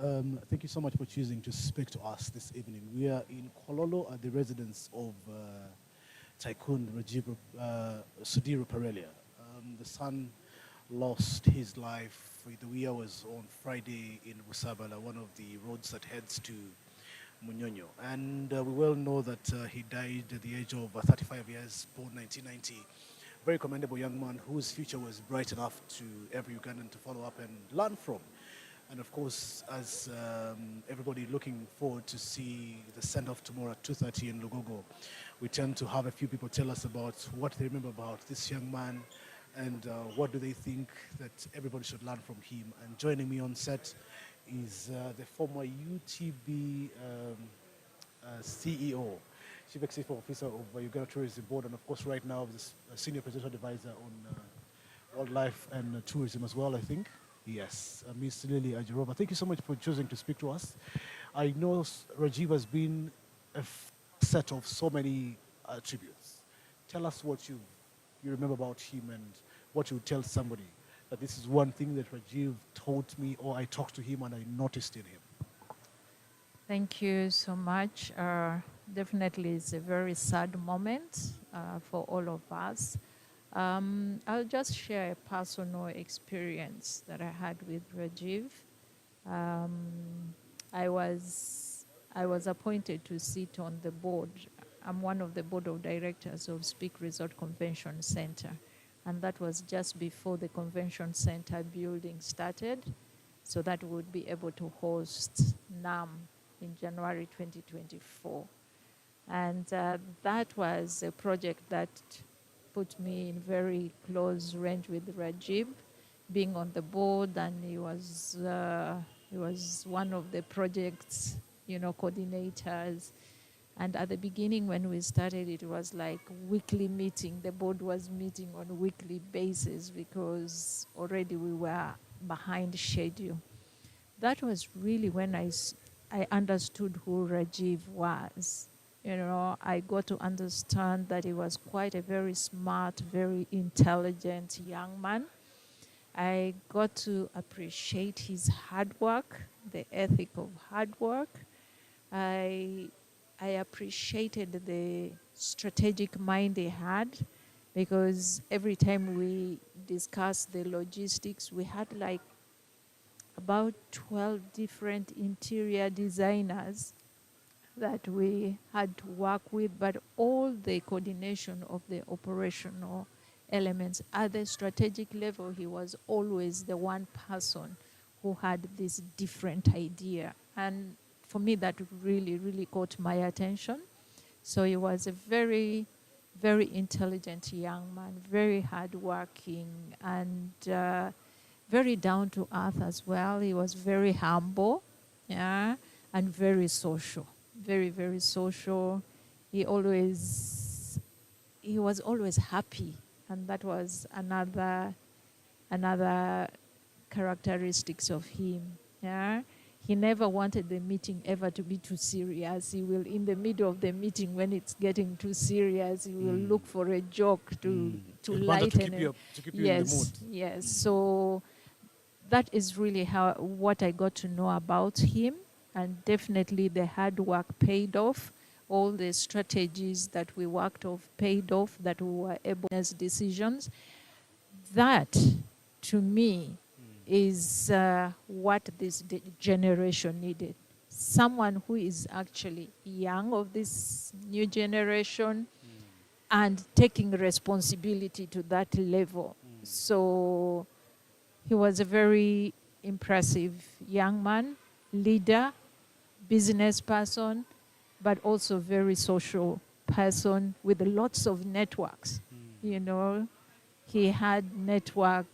Thank you so much for choosing to speak to us this evening. We are in Kololo at the residence of Tycoon Rajiv Sudhir Ruparelia. The son lost his life. The year was on Friday in Busabala, one of the roads that heads to Munyonyo. And we well know that he died at the age of 35 years, born 1990. Very commendable young man whose future was bright enough to every Ugandan to follow up and learn from. And of course, as everybody looking forward to see the send-off tomorrow at 2:30 in Lugogo, we tend to have a few people tell us about what they remember about this young man and what do they think that everybody should learn from him. And joining me on set is the former UTB CEO, Chief Executive Officer of Uganda Tourism Board, and of course right now is a Senior Presidential Advisor on Wildlife and Tourism as well, I think. Yes, Ms. Lily Ajirova, thank you so much for choosing to speak to us. I know Rajiv has been a set of so many attributes. Tell us what you remember about him and what you would tell somebody that this is one thing that Rajiv taught me or I talked to him and I noticed in him. Thank you so much. Definitely it's a very sad moment for all of us. I'll just share a personal experience that I had with Rajiv. I was appointed to sit on the board. I'm one of the board of directors of Speak Resort Convention Center. And that was just before the convention center building started, so that we would be able to host NAM in January 2024. And that was a project that put me in very close range with Rajiv, being on the board, and he was one of the project's, coordinators. And at the beginning, when we started, it was like weekly meeting. The board was meeting on a weekly basis because already we were behind schedule. That was really when I understood who Rajiv was. I got to understand that he was quite a very smart, very intelligent young man. I got to appreciate his hard work, the ethic of hard work. I appreciated the strategic mind he had, because every time we discussed the logistics, we had like about 12 different interior designers that we had to work with, but all the coordination of the operational elements at the strategic level, he was always the one person who had this different idea. And for me, that really, really caught my attention. So he was a very, very intelligent young man, very hardworking, and very down to earth as well. He was very humble, and very social. Very, very social. He was always happy, and that was another characteristics of him. He never wanted the meeting ever to be too serious. He will, in the middle of the meeting, when it's getting too serious, he will look for a joke to lighten it. To keep you in the mood. Yes. So that is really what I got to know about him. And definitely the hard work paid off. All the strategies that we worked off paid off, that we were able to make decisions. That, to me, is what this generation needed. Someone who is actually young of this new generation and taking responsibility to that level. So he was a very impressive young man, leader, business person, but also very social person with lots of networks. He had network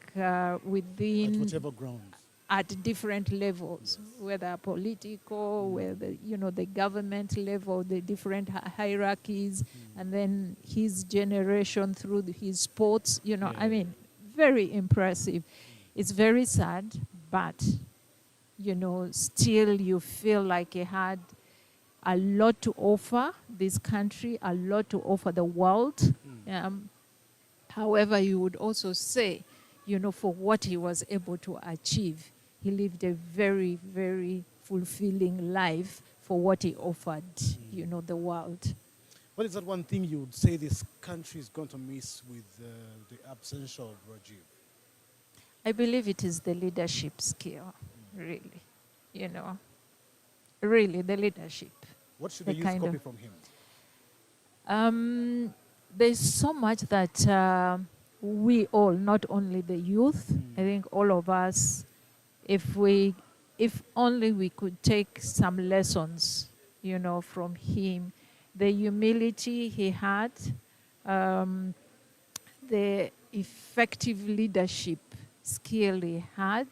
within... At whatever grounds. At different levels, yes. Whether political, whether, the government level, the different hierarchies, and then his generation through his sports, very impressive. It's very sad, but, still you feel like he had a lot to offer this country, a lot to offer the world. However, you would also say, for what he was able to achieve, he lived a very, very fulfilling life for what he offered, the world. What is that one thing you would say this country is going to miss with the absence of Rajiv? I believe it is the leadership skill, really, really the leadership. What should The the youth kind copy of- from him? There's so much that we all, not only the youth, I think all of us, if only we could take some lessons, from him, the humility he had, the effective leadership skill he had.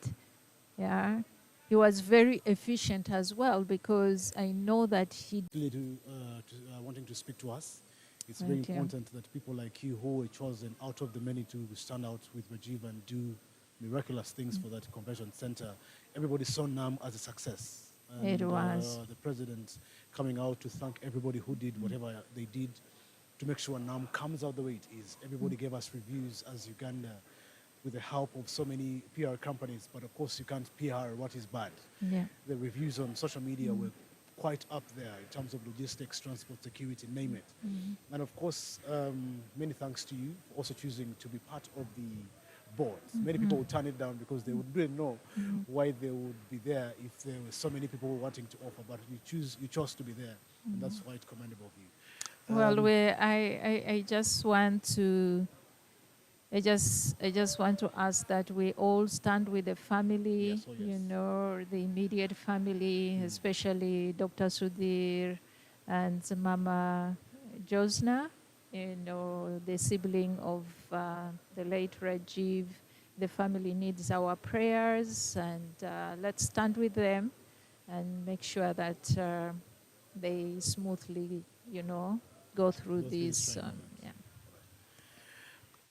Yeah, he was very efficient as well, because I know that he. Wanting to speak to us. It's Thank very you. important that people like you who were chosen out of the many to stand out with Rajiv and do miraculous things for that convention center. Everybody saw NAM as a success. And, It was. the president coming out to thank everybody who did whatever they did to make sure NAM comes out the way it is. Everybody gave us reviews as Uganda with the help of so many PR companies, but of course you can't PR what is bad. Yeah. The reviews on social media were quite up there in terms of logistics, transport, security, name it. And of course, many thanks to you for also choosing to be part of the board. Many people would turn it down because they wouldn't know why they would be there if there were so many people wanting to offer, but you chose to be there, and that's quite commendable of you. Well, I just want to. I just want to ask that we all stand with the family, Yes, oh yes. the immediate family, especially Dr. Sudhir and Mama Josna, the sibling of the late Rajiv. The family needs our prayers, and let's stand with them and make sure that they smoothly, go through Go through this this. trying moment. Yeah.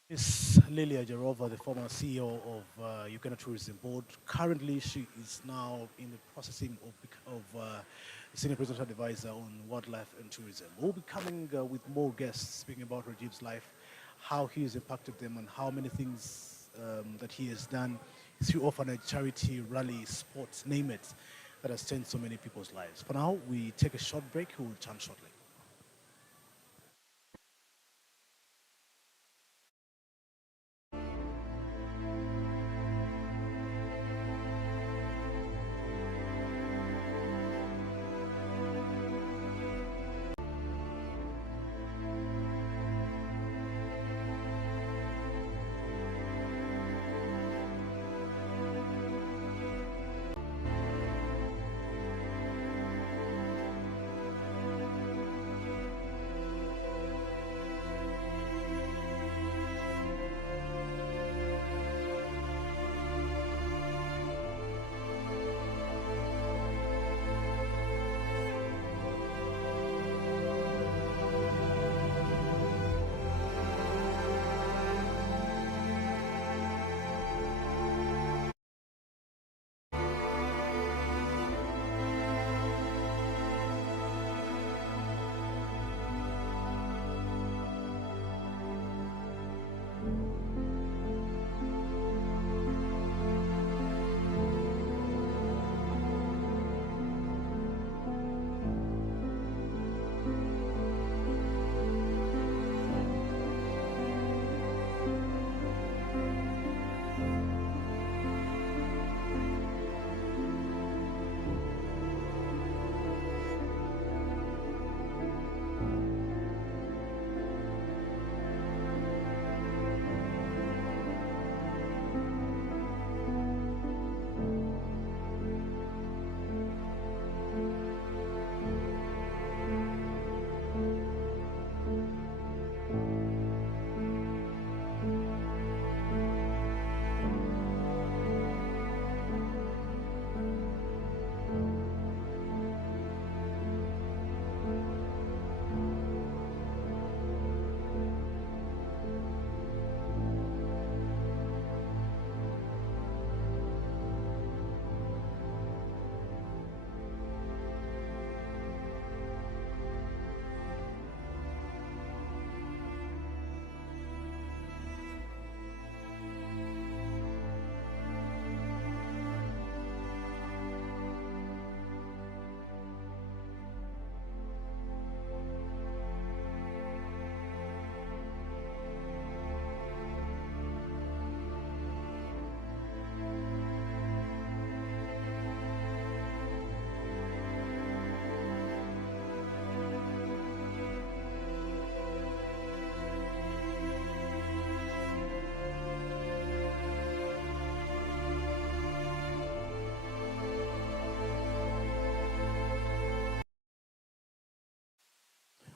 Is Lilia Jarova, the former CEO of Uganda Tourism Board. Currently, she is now in the processing of Senior Presidential Advisor on Wildlife and Tourism. We'll be coming with more guests speaking about Rajiv's life, how he has impacted them, and how many things that he has done through orphanage, charity, rally, sports, name it, that has changed so many people's lives. For now, we take a short break. We'll return shortly.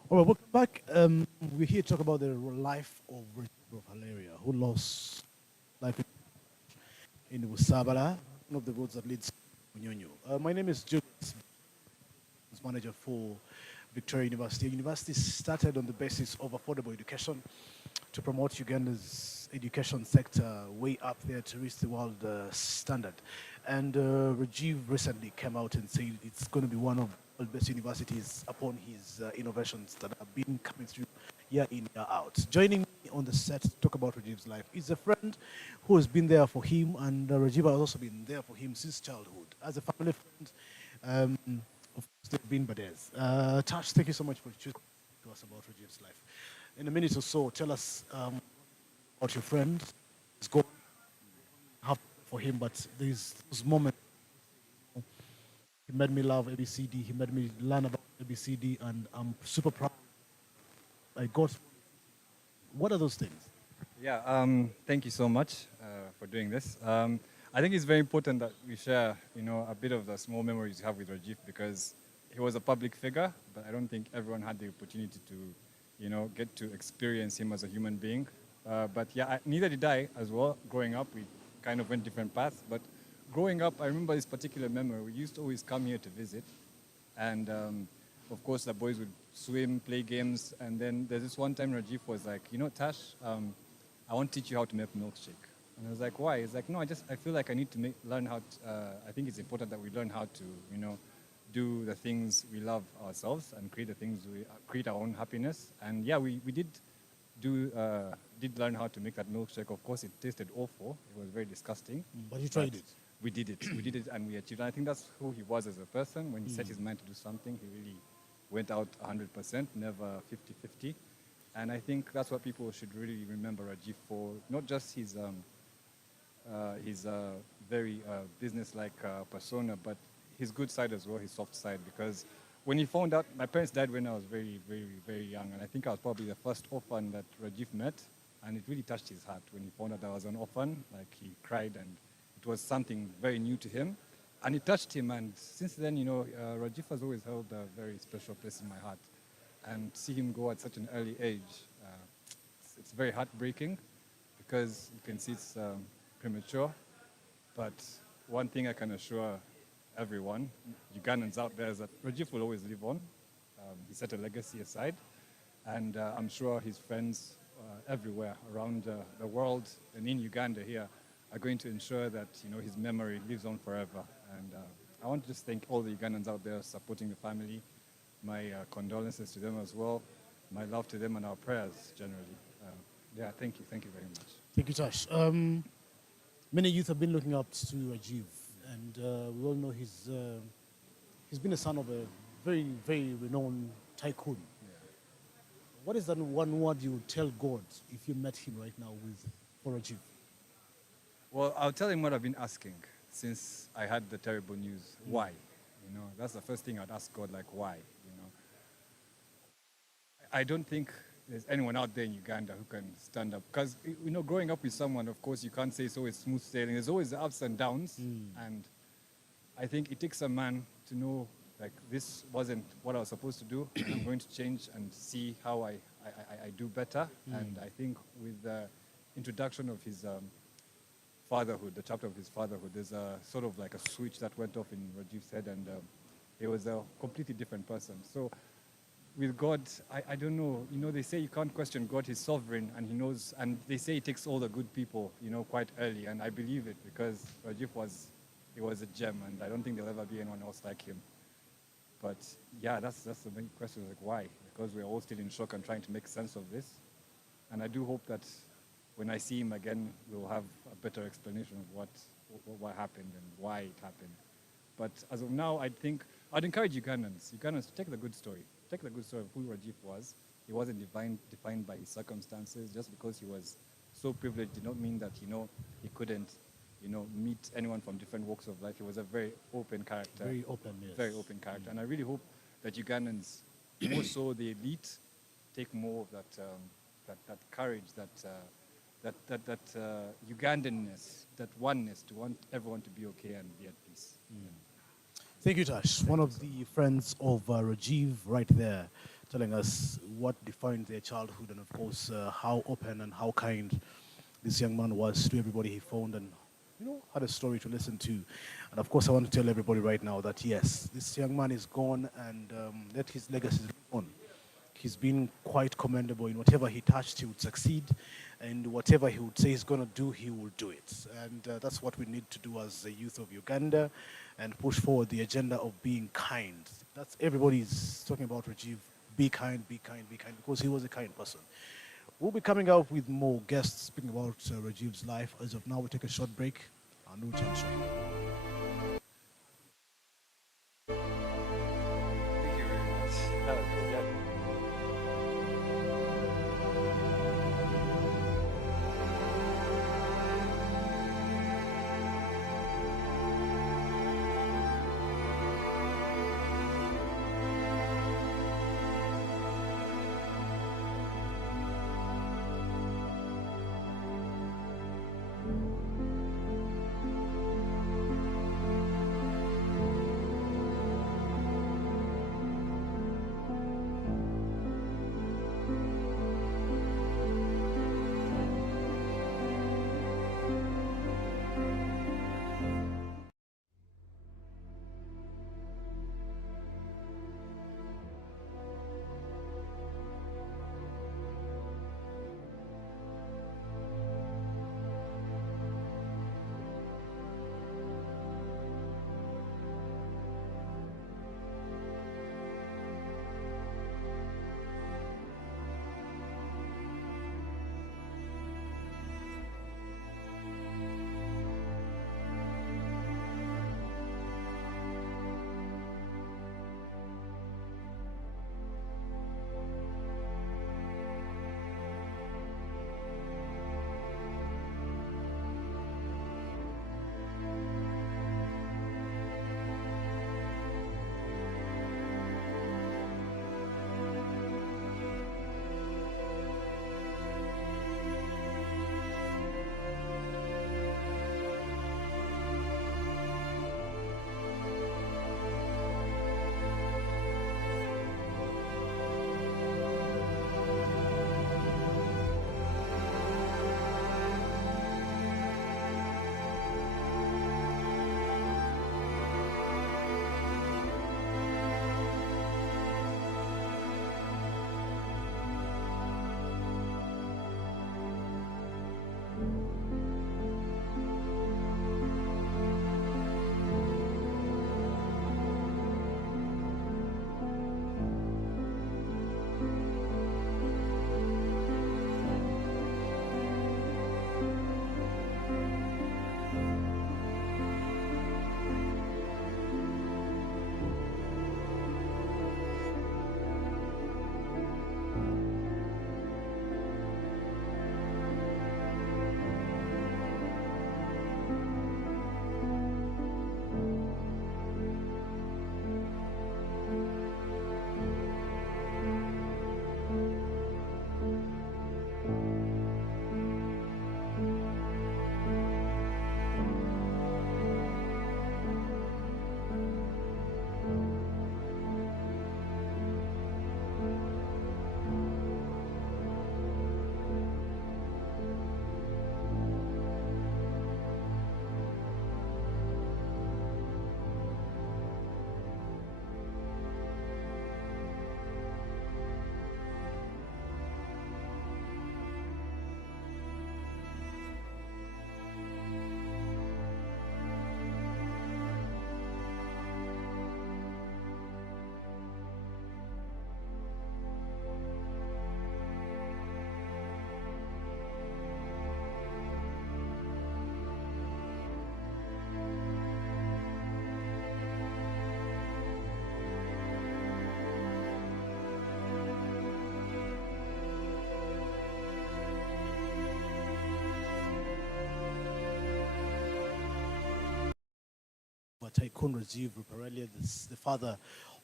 All right, welcome back. We're here to talk about the life of Ruparelia, who lost life in Usabala, one of the roads that leads to Munyonyo. My name is Julius, business manager for Victoria University. University started on the basis of affordable education to promote Uganda's education sector way up there to reach the world standard. And Rajiv recently came out and said it's going to be one of the best universities upon his innovations that have been coming through year in, year out. Joining me on the set to talk about Rajiv's life is a friend who has been there for him, and Rajiv has also been there for him since childhood. As a family friend, of course, they've been brothers. Tash, thank you so much for choosing to us about Rajiv's life. In a minute or so, tell us about your friend. It's going have for him, but there's those moments. He made me love ABCD. He made me learn about ABCD, and I'm super proud. I got. What are those things? Yeah, thank you so much for doing this. I think it's very important that we share, a bit of the small memories you have with Rajiv because he was a public figure, but I don't think everyone had the opportunity to, get to experience him as a human being. But yeah, neither did I as well. Growing up, we kind of went different paths. But growing up, I remember this particular memory. We used to always come here to visit, and of course, the boys would swim, play games, and then there's this one time Rajiv was like, Tash, I want to teach you how to make milkshake. And I was like, why? He's like, no, I feel like I need to learn how to, I think it's important that we learn how to, do the things we love ourselves and create the things create our own happiness. And yeah, we did learn how to make that milkshake. Of course, it tasted awful. It was very disgusting. But you tried it. We did it. We did it and we achieved it. And I think that's who he was as a person. When he set his mind to do something, he really went out 100%, never 50-50. And I think that's what people should really remember Rajiv for, not just his very business-like persona, but his good side as well, his soft side. Because when he found out, my parents died when I was very, very, very young. And I think I was probably the first orphan that Rajiv met. And it really touched his heart when he found out I was an orphan. Like, he cried, and it was something very new to him. And it touched him. And since then, Rajiv has always held a very special place in my heart. And see him go at such an early age, it's very heartbreaking because you can see it's premature. But one thing I can assure everyone, Ugandans out there, is that Rajiv will always live on. He set a legacy aside. And I'm sure his friends everywhere around the world and in Uganda here are going to ensure that his memory lives on forever. And I want to just thank all the Ugandans out there supporting the family. My condolences to them as well. My love to them and our prayers generally. Thank you very much. Thank you, Tash. Many youth have been looking up to Rajiv, and we all know he's been a son of a very, very renowned tycoon. Yeah. What is that one word you would tell God if you met him right now for Rajiv? Well, I'll tell him what I've been asking since I had the terrible news. Why? That's the first thing I'd ask God, like, why? I don't think there's anyone out there in Uganda who can stand up. Because, growing up with someone, of course, you can't say it's always smooth sailing. There's always the ups and downs. And I think it takes a man to know, like, this wasn't what I was supposed to do. And I'm going to change and see how I do better. And I think with the introduction of his fatherhood, the chapter of his fatherhood, there's a sort of like a switch that went off in Rajiv's head, and he was a completely different person. So with God, I don't know. They say you can't question God. He's sovereign, and he knows. And they say he takes all the good people, quite early. And I believe it because Rajiv was a gem, and I don't think there'll ever be anyone else like him. But yeah, that's the main question. Like, why? Because we're all still in shock and trying to make sense of this. And I do hope that when I see him again, we'll have a better explanation of what happened and why it happened. But as of now, I think I'd encourage Ugandans to take the good story. Take the good story of who Rajiv was. He wasn't defined by his circumstances. Just because he was so privileged did not mean that, he couldn't, meet anyone from different walks of life. He was a very open character. Very open, yes. Very open character. And I really hope that Ugandans, more so the elite, take more of that courage, that Ugandanness, that oneness to want everyone to be okay and be at peace. Thank you, Tash. One of the friends of Rajiv right there telling us what defined their childhood and, of course, how open and how kind this young man was to everybody he found and, had a story to listen to. And, of course, I want to tell everybody right now that, yes, this young man is gone and let his legacy live on. He's been quite commendable in whatever he touched, he would succeed, and whatever he would say he's going to do, he will do it. And that's what we need to do as the youth of Uganda, and push forward the agenda of being kind. That's everybody's talking about Rajiv. Be kind, be kind, be kind, because he was a kind person. We'll be coming out with more guests speaking about Rajiv's life. As of now, we'll take a short break, and we'll return shortly. Thank you very much. That was good. Yeah. Tycoon Rajiv Ruparelia, the father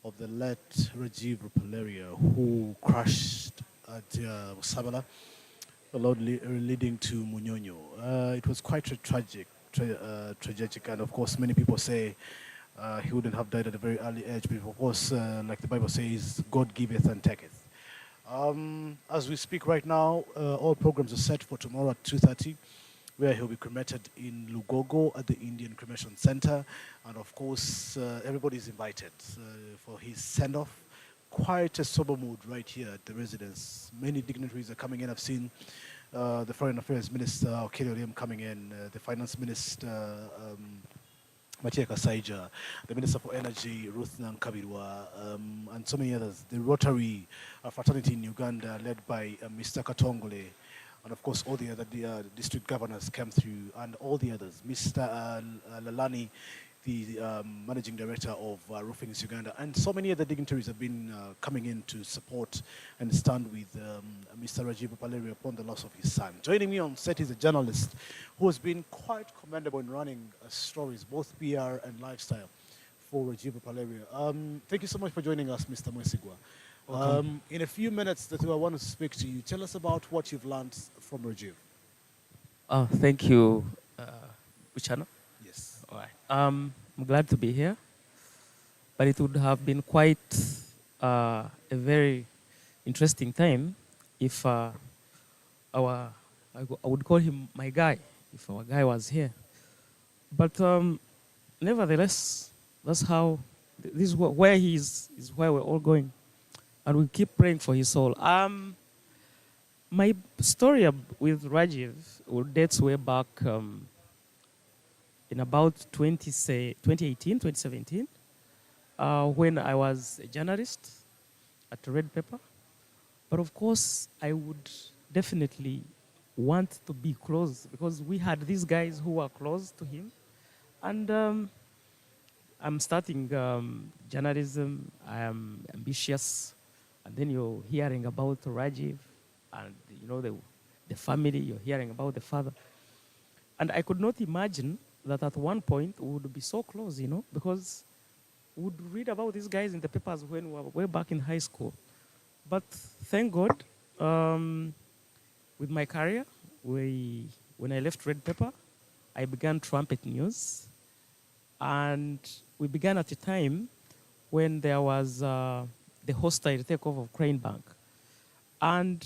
of the late Rajiv Ruparelia, who crashed at Sabala, leading to Munyonyo. It was quite a tragic, and of course, many people say he wouldn't have died at a very early age. But of course, like the Bible says, God giveth and taketh. As we speak right now, all programs are set for tomorrow at 2:30, where he'll be cremated in Lugogo at the Indian Cremation Center. And of course, everybody's invited for his send-off. Quite a sober mood right here at the residence. Many dignitaries are coming in. I've seen the Foreign Affairs Minister, Okello Liam, coming in, the Finance Minister, Macheka Saija, the Minister for Energy, Ruth Nankabirwa, and so many others. The Rotary fraternity in Uganda, led by Mr. Katongole, and of course all the other district governors came through, and all the others. Mr. Lalani, the managing director of Roofing Uganda, and so many other dignitaries have been coming in to support and stand with Mr. Rajiv Ruparelia upon the loss of his son. Joining me on set is a journalist who has been quite commendable in running stories, both PR and lifestyle, for Rajiv Ruparelia. Thank you so much for joining us, Mr. Mwesigwa. In a few minutes that I want to speak to you, tell us about what you've learned from Rajiv. Thank you, Uchano. Yes. All right. I'm glad to be here, but it would have been quite a very interesting time if I would call him my guy, if our guy was here. But nevertheless, that's how, this is where he is where we're all going. And we keep praying for his soul. My story with Rajiv dates way back in about 2018, 2017, when I was a journalist at Red Pepper. But of course, I would definitely want to be close because we had these guys who were close to him. And I'm starting journalism. I am ambitious. And then you're hearing about Rajiv and, you know, the family. You're hearing about the father. And I could not imagine that at one point we would be so close, you know, because we would read about these guys in the papers when we were way back in high school. But thank God, with my career, when I left Red Pepper, I began Trumpet News. And we began at a time when there was the hostile takeover of Crane Bank. And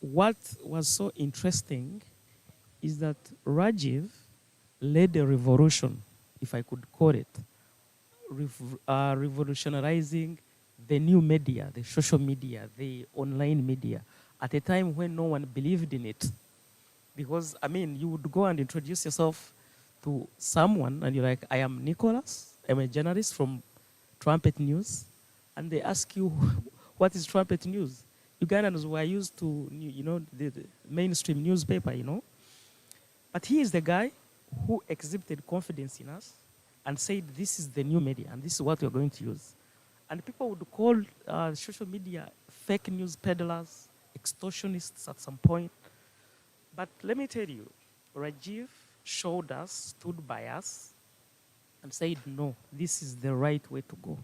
what was so interesting is that Rajiv led a revolution, if I could call it, revolutionizing the new media, the social media, the online media, at a time when no one believed in it. Because, I mean, you would go and introduce yourself to someone, and you're like, I am Nicholas, I'm a journalist from Trumpet News, and they ask you, what is Trumpet News? Ugandans were used to, you know, the mainstream newspaper, you know. But he is the guy who exhibited confidence in us and said, this is the new media, and this is what we're going to use. And people would call social media fake news peddlers, extortionists at some point. But let me tell you, Rajiv showed us, stood by us, and said, no, this is the right way to go.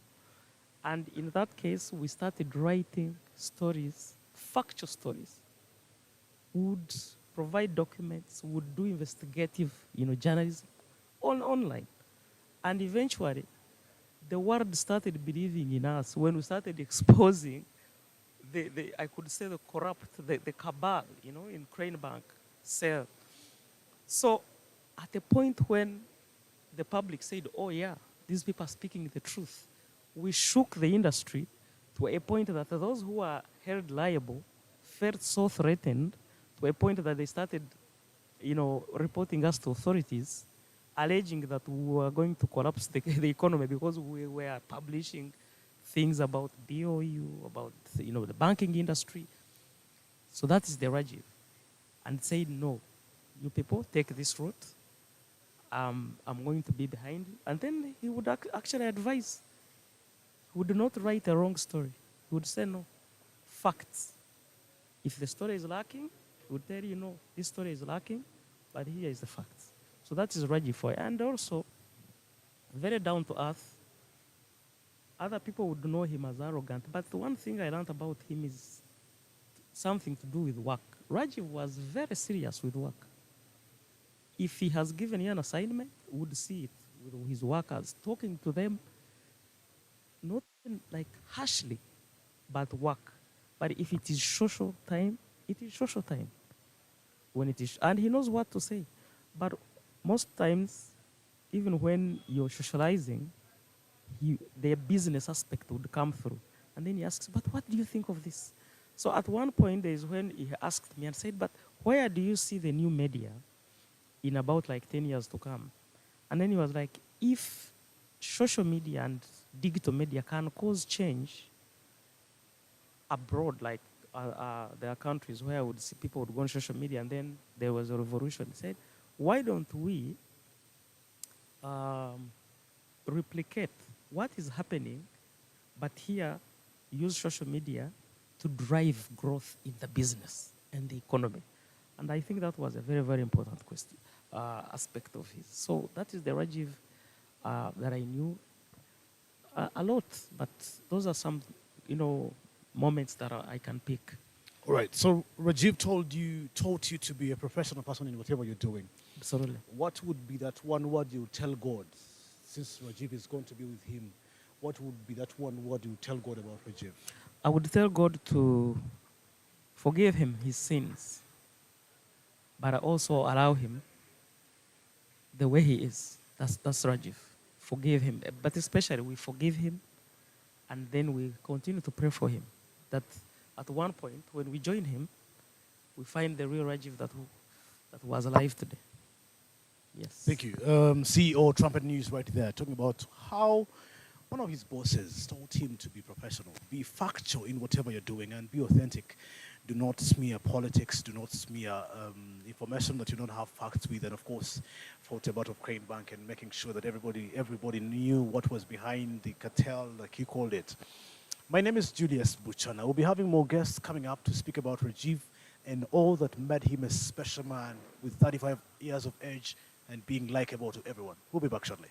And in that case, we started writing stories, factual stories. We would provide documents, we would do investigative, you know, journalism online. And eventually, the world started believing in us when we started exposing I could say the corrupt, the cabal, you know, in Crane Bank cell. So at a point when the public said, oh yeah, these people are speaking the truth, we shook the industry to a point that those who are held liable felt so threatened to a point that they started, you know, reporting us to authorities, alleging that we were going to collapse the economy because we were publishing things about BOU, about, you know, the banking industry. So that is the Rajiv. And said, no, you people take this route. I'm going to be behind you. And then he would actually advise. He would not write a wrong story. He would say, no, facts. If the story is lacking, he would tell you, no, this story is lacking, but here is the facts. So that is Rajiv for you. And also, very down to earth. Other people would know him as arrogant, but the one thing I learned about him is something to do with work. Rajiv was very serious with work. if he has given you an assignment, would see it with his workers, talking to them, not like harshly, but work. But if it is social time, it is social time. When it is, and he knows what to say. But most times, even when you're socializing, the business aspect would come through. And then he asks, but what do you think of this? So at one point, there is when he asked me and said, but where do you see the new media in about like 10 years to come? And then he was like, if social media and digital media can cause change abroad, like there are countries where I would see people would go on social media and then there was a revolution. He said, why don't we replicate what is happening, but here use social media to drive growth in the business and the economy? And I think that was a very, very important question, aspect of his. So that is the Rajiv that I knew a lot, but those are some, moments that I can pick. All right. So Rajiv taught you to be a professional person in whatever you're doing. Absolutely. What would be that one word you tell God, since Rajiv is going to be with him? What would be that one word you tell God about Rajiv? I would tell God to forgive him his sins, but I also allow him the way he is. That's Rajiv. Forgive him. But especially we forgive him and then we continue to pray for him. That at one point, when we join him, we find the real Rajiv that was alive today. Yes. Thank you. CEO Trumpet News right there, talking about how one of his bosses told him to be professional, be factual in whatever you're doing, and be authentic. Do not smear politics, do not smear information that you don't have facts with, and of course, fought about of Crane Bank and making sure that everybody knew what was behind the cartel, like he called it. My name is Julius Buchana. We'll be having more guests coming up to speak about Rajiv and all that made him a special man with 35 years of age and being likable to everyone. We'll be back shortly.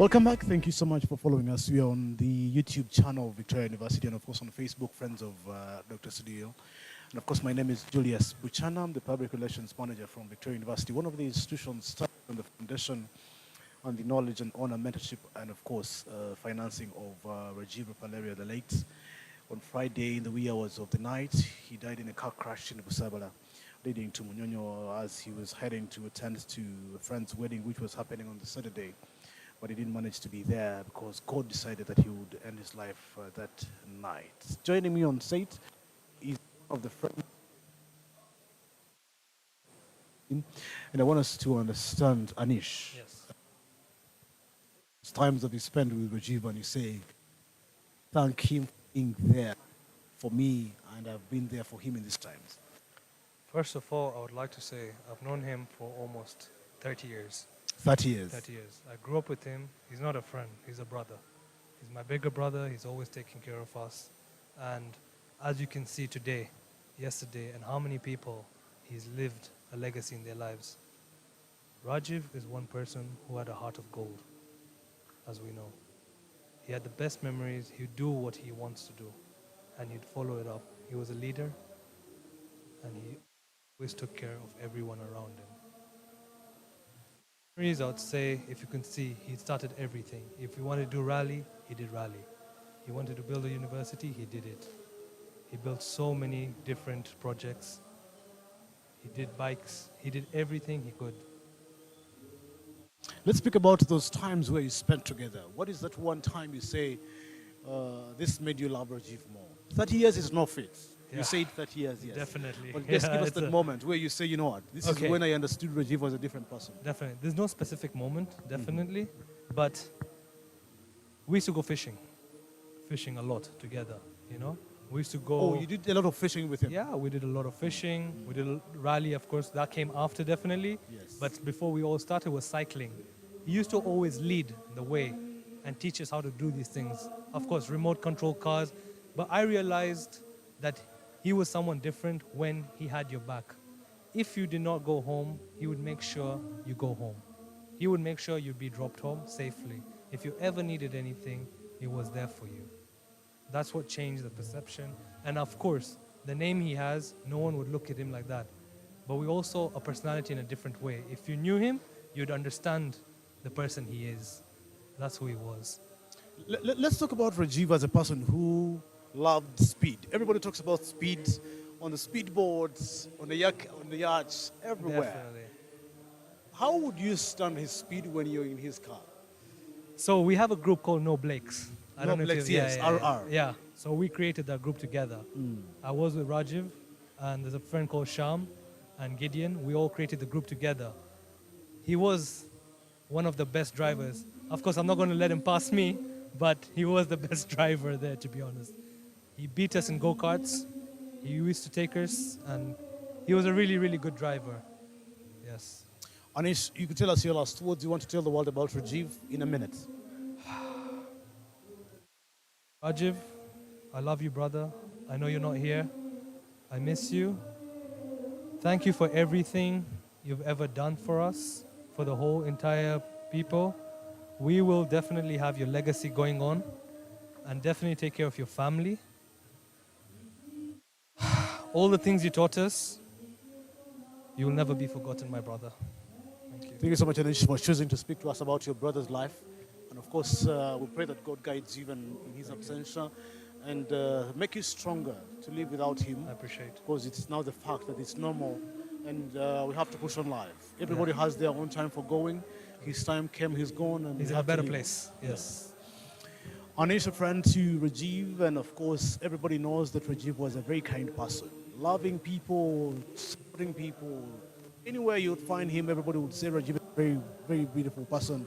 Welcome back. Thank you so much for following us. We are on the YouTube channel of Victoria University and, of course, on Facebook, friends of Dr. Studio. And, of course, my name is Julius Buchana. I'm the Public Relations Manager from Victoria University, one of the institutions started on the foundation on the knowledge and honor mentorship and, of course, financing of Rajiv Ruparelia, the late. On Friday, in the wee hours of the night, he died in a car crash in Busabala, leading to Munyonyo as he was heading to attend to a friend's wedding, which was happening on the Saturday. But he didn't manage to be there because God decided that he would end his life that night. Joining me on stage is one of the friends. And I want us to understand Anish. Yes. It's times that you spend with Rajiv and you say, thank him for being there for me and I've been there for him in these times. First of all, I would like to say I've known him for almost 30 years. 30 years. 30 years. I grew up with him. He's not a friend. He's a brother. He's my bigger brother. He's always taking care of us. And as you can see today, yesterday, and how many people he's lived a legacy in their lives. Rajiv is one person who had a heart of gold, as we know. He had the best memories. He'd do what he wants to do, and he'd follow it up. He was a leader, and he always took care of everyone around him. I would say, if you can see, he started everything. If he wanted to do rally, he did rally. He wanted to build a university, he did it. He built so many different projects. He did bikes. He did everything he could. Let's speak about those times where you spent together. What is that one time you say, this made you love Rajiv more? 30 years is not fit. Yeah. You said 30 years, yes. Definitely. But just Yeah, give us it's that moment where you say, you know what, this is when I understood Rajiv was a different person. Definitely. There's no specific moment, definitely. But we used to go fishing a lot together, you know. We used to go... Oh, you did a lot of fishing with him? Yeah, we did a lot of fishing. We did a rally, of course. That came after, definitely. Yes. But before we all started was cycling. He used to always lead the way and teach us how to do these things. Of course, remote control cars. But I realized that he was someone different when he had your back. If you did not go home, he would make sure you go home. He would make sure you'd be dropped home safely. If you ever needed anything, he was there for you. That's what changed the perception. And of course, the name he has, no one would look at him like that. But we also a personality in a different way. If you knew him, you'd understand the person he is. That's who he was. Let's talk about Rajiv as a person who loved speed. Everybody talks about speed on the speedboards, on the yachts, everywhere. Definitely. How would you stand his speed when you're in his car? So we have a group called No Blakes. I No don't know Blakes, if you- yes, RR. Yeah. So we created that group together. I was with Rajiv, and there's a friend called Sham and Gideon. We all created the group together. He was one of the best drivers. Of course, I'm not going to let him pass me, but he was the best driver there, to be honest. He beat us in go-karts. He used to take us, and he was a really, really good driver. Yes. Anish, you could tell us your last words you want to tell the world about Rajiv in a minute. Rajiv, I love you, brother. I know you're not here. I miss you. Thank you for everything you've ever done for us, for the whole entire people. We will definitely have your legacy going on and definitely take care of your family. All the things you taught us, you will never be forgotten, my brother. Thank you. Thank you so much, Anish, for choosing to speak to us about your brother's life. And of course, we pray that God guides you even in his absentia and make you stronger to live without him. I appreciate it. Because it's now the fact that it's normal and we have to push on life. Everybody has their own time for going. His time came, he's gone. And He's we in a have to better leave. place. Yes. Anish, a friend to Rajiv, and of course, everybody knows that Rajiv was a very kind person. Loving people, supporting people. Anywhere you would find him, everybody would say Rajiv is a very, very beautiful person.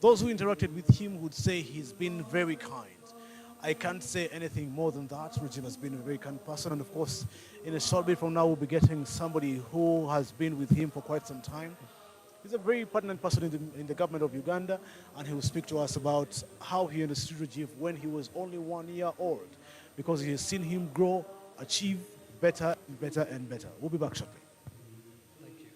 Those who interacted with him would say he's been very kind. I can't say anything more than that. Rajiv has been a very kind person. And of course, in a short bit from now, we'll be getting somebody who has been with him for quite some time. He's a very pertinent person in the government of Uganda, and he will speak to us about how he understood Rajiv when he was only 1 year old, because he has seen him grow, achieve better and better and better. We'll be back shortly. Thank you.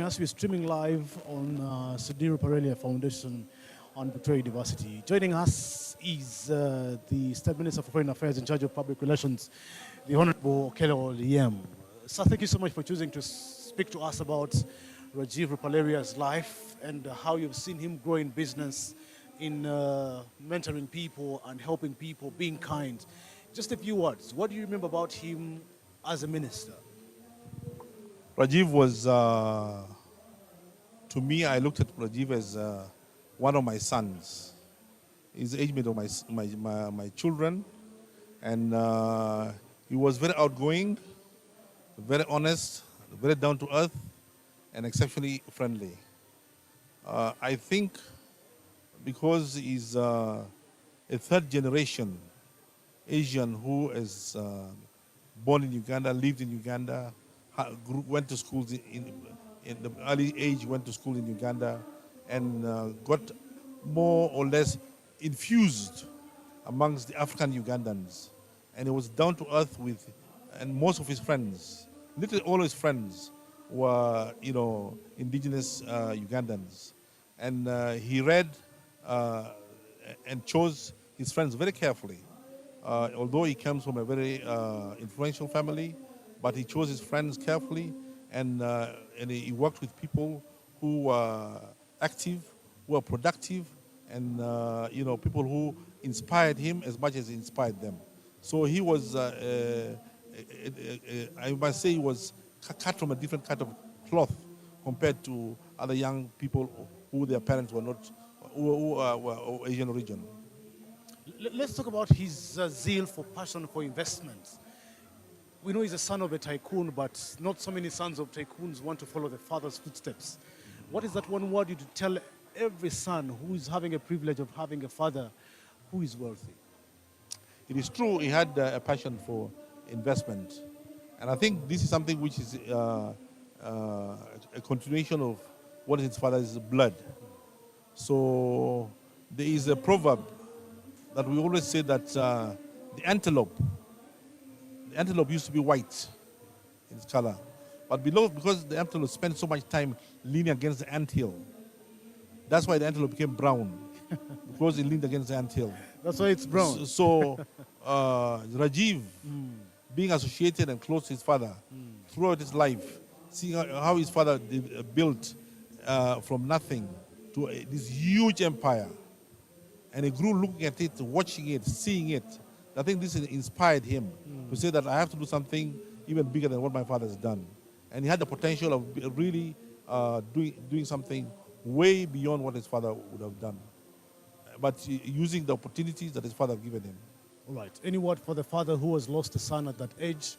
As we're streaming live on Sydney Ruparelia Foundation on Portray Diversity. Joining us is the State Minister for Foreign Affairs in charge of Public Relations, the Honorable Kelo Liem. Sir, thank you so much for choosing to speak to us about Rajiv Rupaleria's life and how you've seen him grow in business, in mentoring people and helping people, being kind. Just a few words. What do you remember about him as a minister? Rajiv was, to me, I looked at Rajiv as one of my sons. He's the age mate of my children. And he was very outgoing, very honest, very down to earth, and exceptionally friendly. I think because he's a third generation Asian who is born in Uganda, lived in Uganda, went to schools in the early age, went to school in Uganda, and got more or less infused amongst the African Ugandans. And he was down to earth with, and most of his friends, literally all his friends were, indigenous Ugandans. And he read and chose his friends very carefully. Although he comes from a very influential family, but he chose his friends carefully, and he worked with people who were active, who were productive, and people who inspired him as much as he inspired them. So he was, I must say, he was cut from a different kind of cloth compared to other young people who their parents were not, who were Asian origin. Let's talk about his zeal for passion for investments. We know he's a son of a tycoon, but not so many sons of tycoons want to follow the father's footsteps. What is that one word you to tell every son who is having a privilege of having a father who is wealthy? It is true he had a passion for investment. And I think this is something which is a continuation of what is his father's blood. So there is a proverb that we always say that the antelope used to be white in its color. But because the antelope spent so much time leaning against the anthill, that's why the antelope became brown, because it leaned against the anthill. That's why it's brown. So Rajiv, being associated and close to his father throughout his life, seeing how his father built from nothing to this huge empire, and he grew looking at it, watching it, seeing it. I think this inspired him to say that I have to do something even bigger than what my father has done. And he had the potential of really doing something way beyond what his father would have done, but using the opportunities that his father had given him. All right. Any word for the father who has lost a son at that age,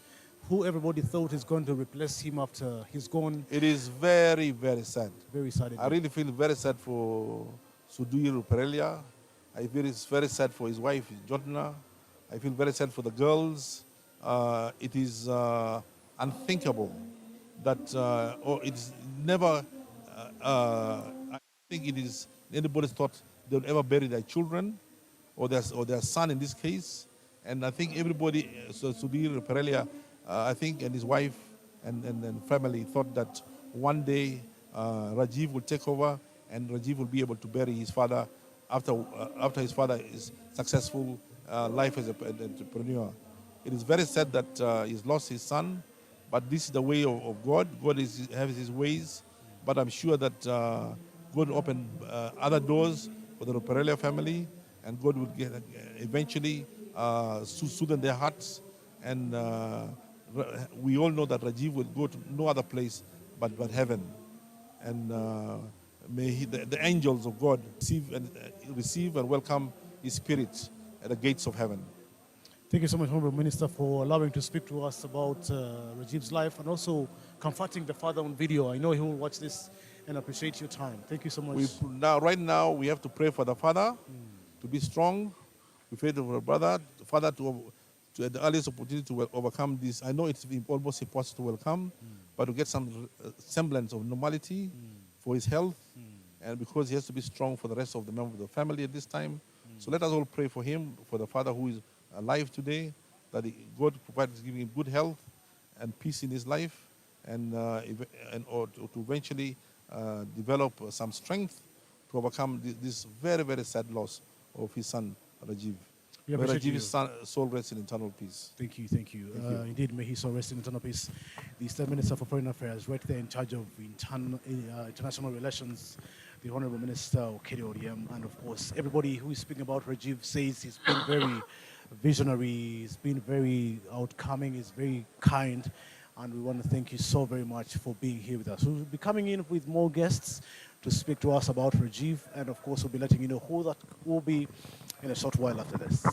who everybody thought is going to replace him after he's gone? It is very, very sad. Very sad. I really feel very sad for Sudui Ruparelia. I feel it's very sad for his wife, Jotna. I feel very sad for the girls. It is unthinkable that, or it's never, I think it is, anybody's thought they'll ever bury their children or their son in this case. And I think everybody, so Sudhir Ruparelia, I think, and his wife and family thought that one day Rajiv will take over and Rajiv will be able to bury his father after his father is successful life as an entrepreneur. It is very sad that he's lost his son, but this is the way of God. God has his ways, but I'm sure that God will open other doors for the Ruparelia family, and God will eventually soothe their hearts. And we all know that Rajiv will go to no other place but heaven. And may the angels of God receive and welcome his spirit at the gates of heaven. Thank you so much, Honorable Minister, for allowing to speak to us about Rajiv's life and also comforting the father on video. I know he will watch this and appreciate your time. Thank you so much. Right now, we have to pray for the father to be strong. We pray for the father to at the earliest opportunity to overcome this. I know it's almost impossible to overcome, but to get some semblance of normality for his health, and because he has to be strong for the rest of the members of the family at this time. So let us all pray for him, for the father who is alive today, that God provides, giving him good health and peace in his life, and, or to eventually develop some strength to overcome this very, very sad loss of his son, Rajiv. We May appreciate you. Rajiv's soul rest in eternal peace. Thank you, thank you. Thank you. Indeed, may he so rest in eternal peace. The State Minister for Foreign Affairs, right there in charge of international relations, the Honorable Minister Okedi Odiem, and of course, everybody who is speaking about Rajiv says he's been very visionary, he's been very outcoming, he's very kind, and we want to thank you so very much for being here with us. We'll be coming in with more guests to speak to us about Rajiv, and of course, we'll be letting you know who that will be in a short while after this.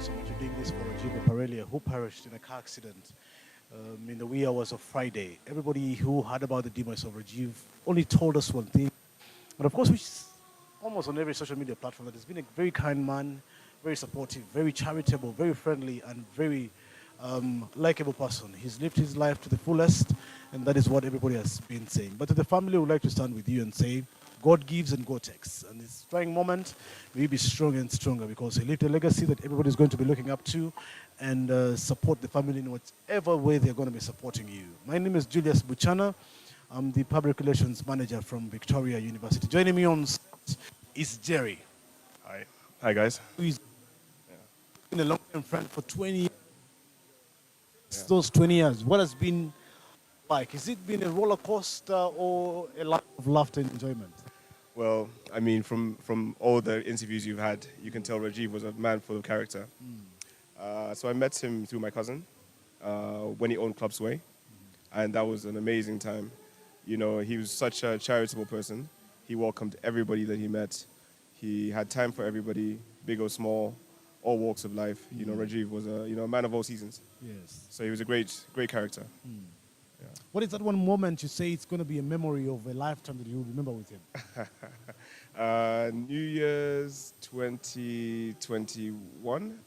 you so much. You're doing this for Rajiv Ruparelia, who perished in a car accident in the wee hours of Friday. Everybody who heard about the demise of Rajiv only told us one thing. And of course, which is almost on every social media platform, that he's been a very kind man, very supportive, very charitable, very friendly, and very likable person. He's lived his life to the fullest, and that is what everybody has been saying. But to the family, we would like to stand with you and say, God gives and God takes. And this trying moment, may you be stronger and stronger, because he left a legacy that everybody's going to be looking up to, and support the family in whatever way they're going to be supporting you. My name is Julius Buchana. I'm the Public Relations Manager from Victoria University. Joining me on stage is Jerry. Hi. Hi, guys. Who is been a long-term friend for 20 years. Those 20 years, what has been like? Has it been a roller coaster or a life of laughter and enjoyment? Well, I mean, from all the interviews you've had, you can tell Rajiv was a man full of character. So I met him through my cousin when he owned Club Sway, and that was an amazing time. You know, he was such a charitable person. He welcomed everybody that he met. He had time for everybody, big or small, all walks of life. You know, Rajiv was a man of all seasons. Yes. So he was a great character. Yeah. What is that one moment you say it's going to be a memory of a lifetime that you'll remember with him? New Year's 2021.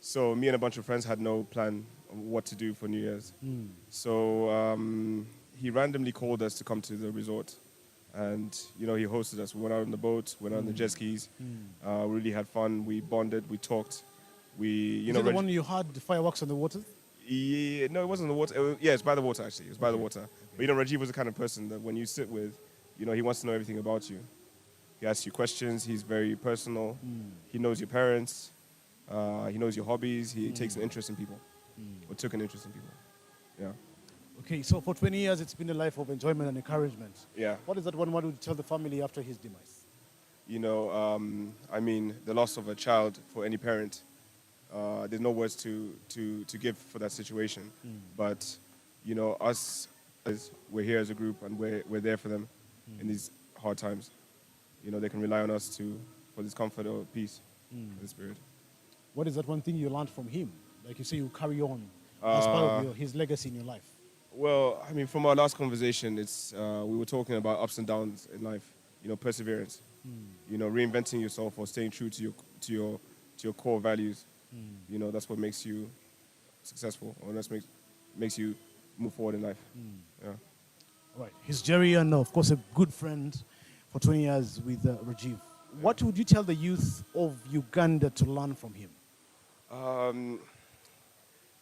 So me and a bunch of friends had no plan of what to do for New Year's. So he randomly called us to come to the resort. And, you know, he hosted us. We went out on the boat, went out on the jet skis. We really had fun. We bonded, we talked. Is it the one you had the fireworks on the water? Yeah, no, it wasn't the water. Yeah, it's by the water, actually. It was by the water. Okay. But, you know, Rajiv was the kind of person that when you sit with, you know, he wants to know everything about you. He asks you questions. He's very personal. He knows your parents. He knows your hobbies. He takes an interest in people, or took an interest in people. Yeah. Okay, so for 20 years, it's been a life of enjoyment and encouragement. Yeah. What is that one word you tell the family after his demise? You know, I mean, the loss of a child for any parent, there's no words to give for that situation. But, you know, us, we're here as a group, and we're there for them in these hard times. You know, they can rely on us for this comfort or peace in the spirit. What is that one thing you learned from him? Like you say, you carry on as part of his legacy in your life. Well, I mean, from our last conversation, it's we were talking about ups and downs in life. You know, perseverance. You know, reinventing yourself or staying true to your core values. You know, that's what makes you successful, or that makes you move forward in life. Yeah. All right. He's Jerry, and of course, a good friend for 20 years with Rajiv. What would you tell the youth of Uganda to learn from him?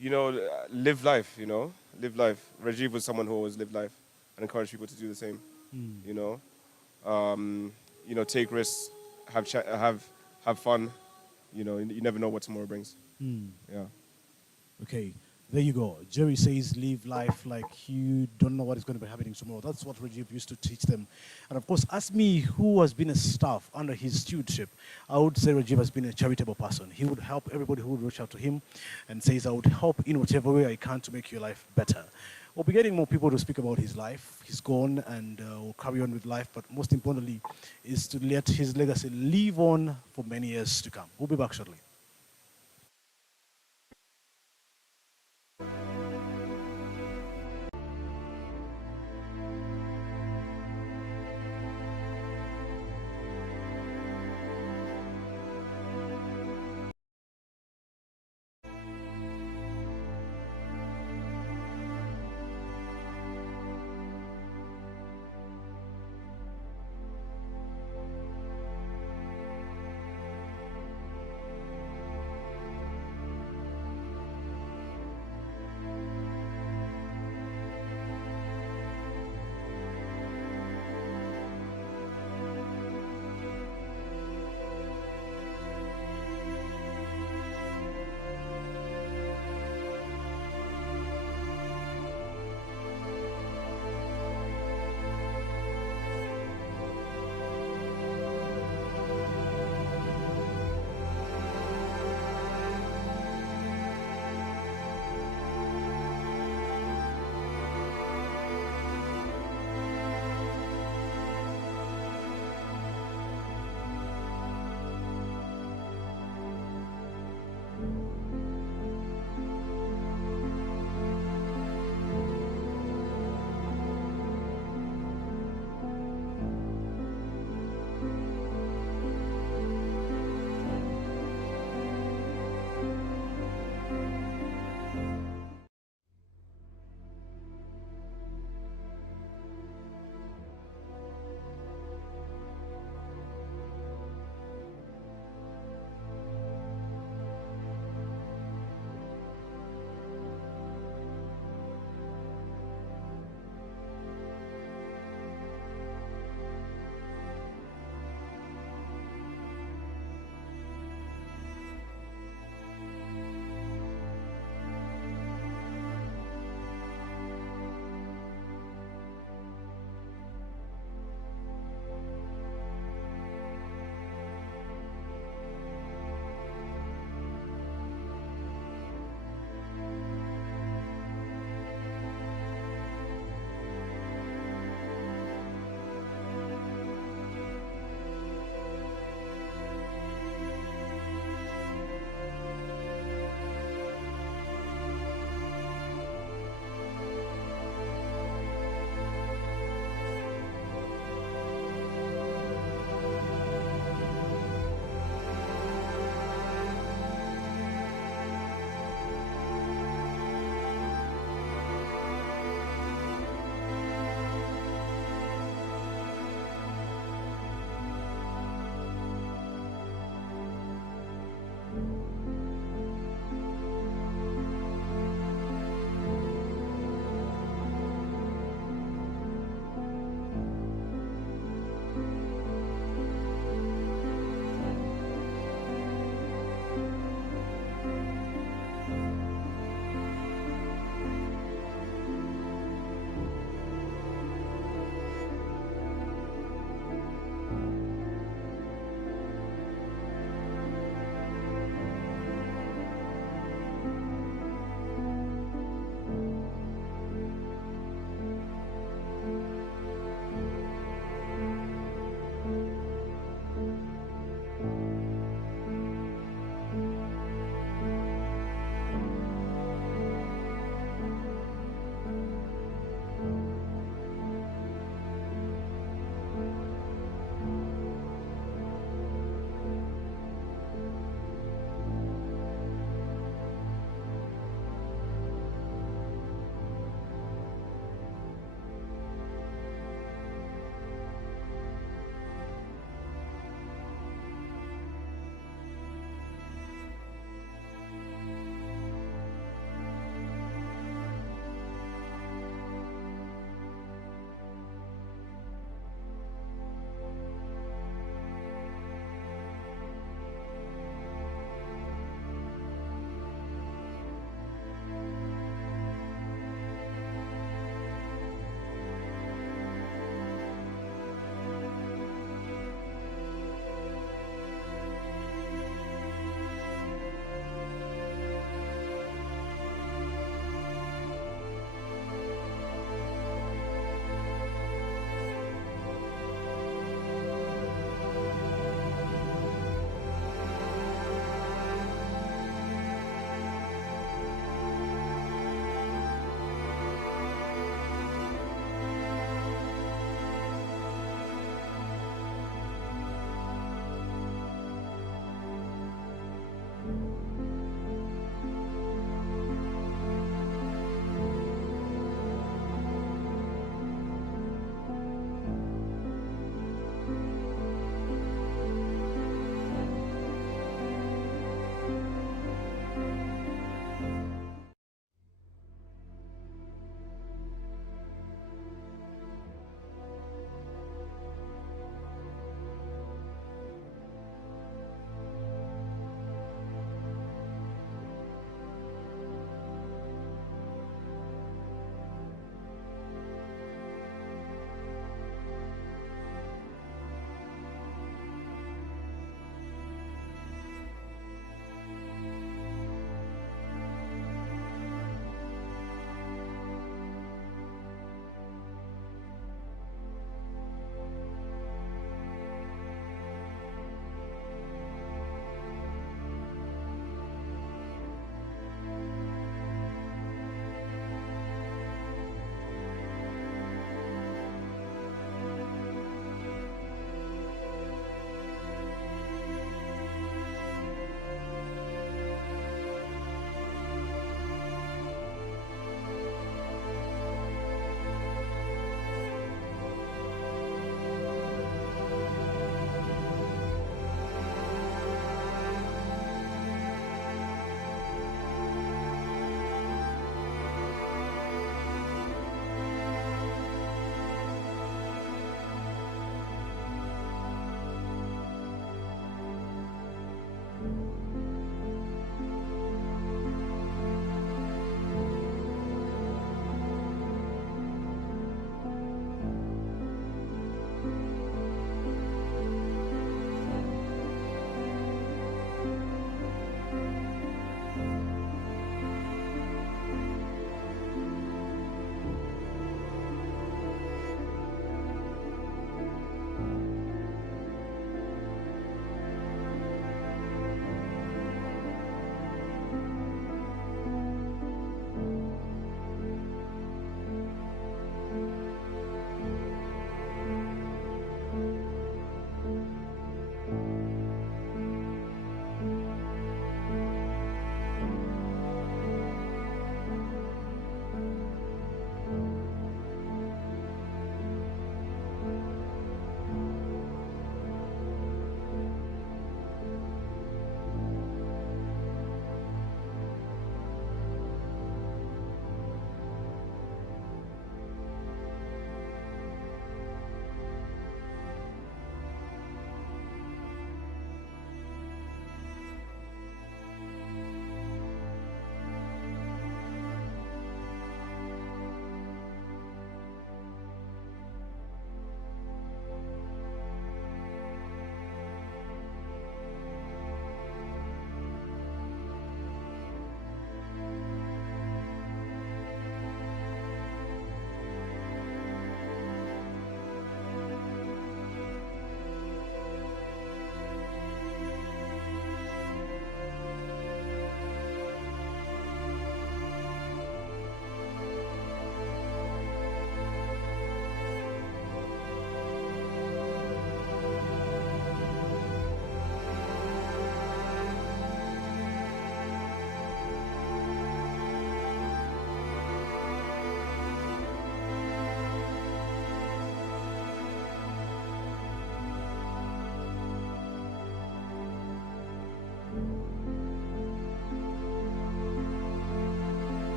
You know, live life, you know, live life. Rajiv was someone who always lived life and encouraged people to do the same, you know. You know, take risks, have fun, you know, you never know what tomorrow brings. Yeah. Okay, there you go. Jerry says live life like you don't know what is going to be happening tomorrow. That's what Rajiv used to teach them. And of course, ask me who has been a staff under his stewardship. I would say Rajiv has been a charitable person. He would help everybody who would reach out to him and says, I would help in whatever way I can to make your life better. We'll be getting more people to speak about his life. He's gone, and we'll carry on with life. But most importantly is to let his legacy live on for many years to come. We'll be back shortly.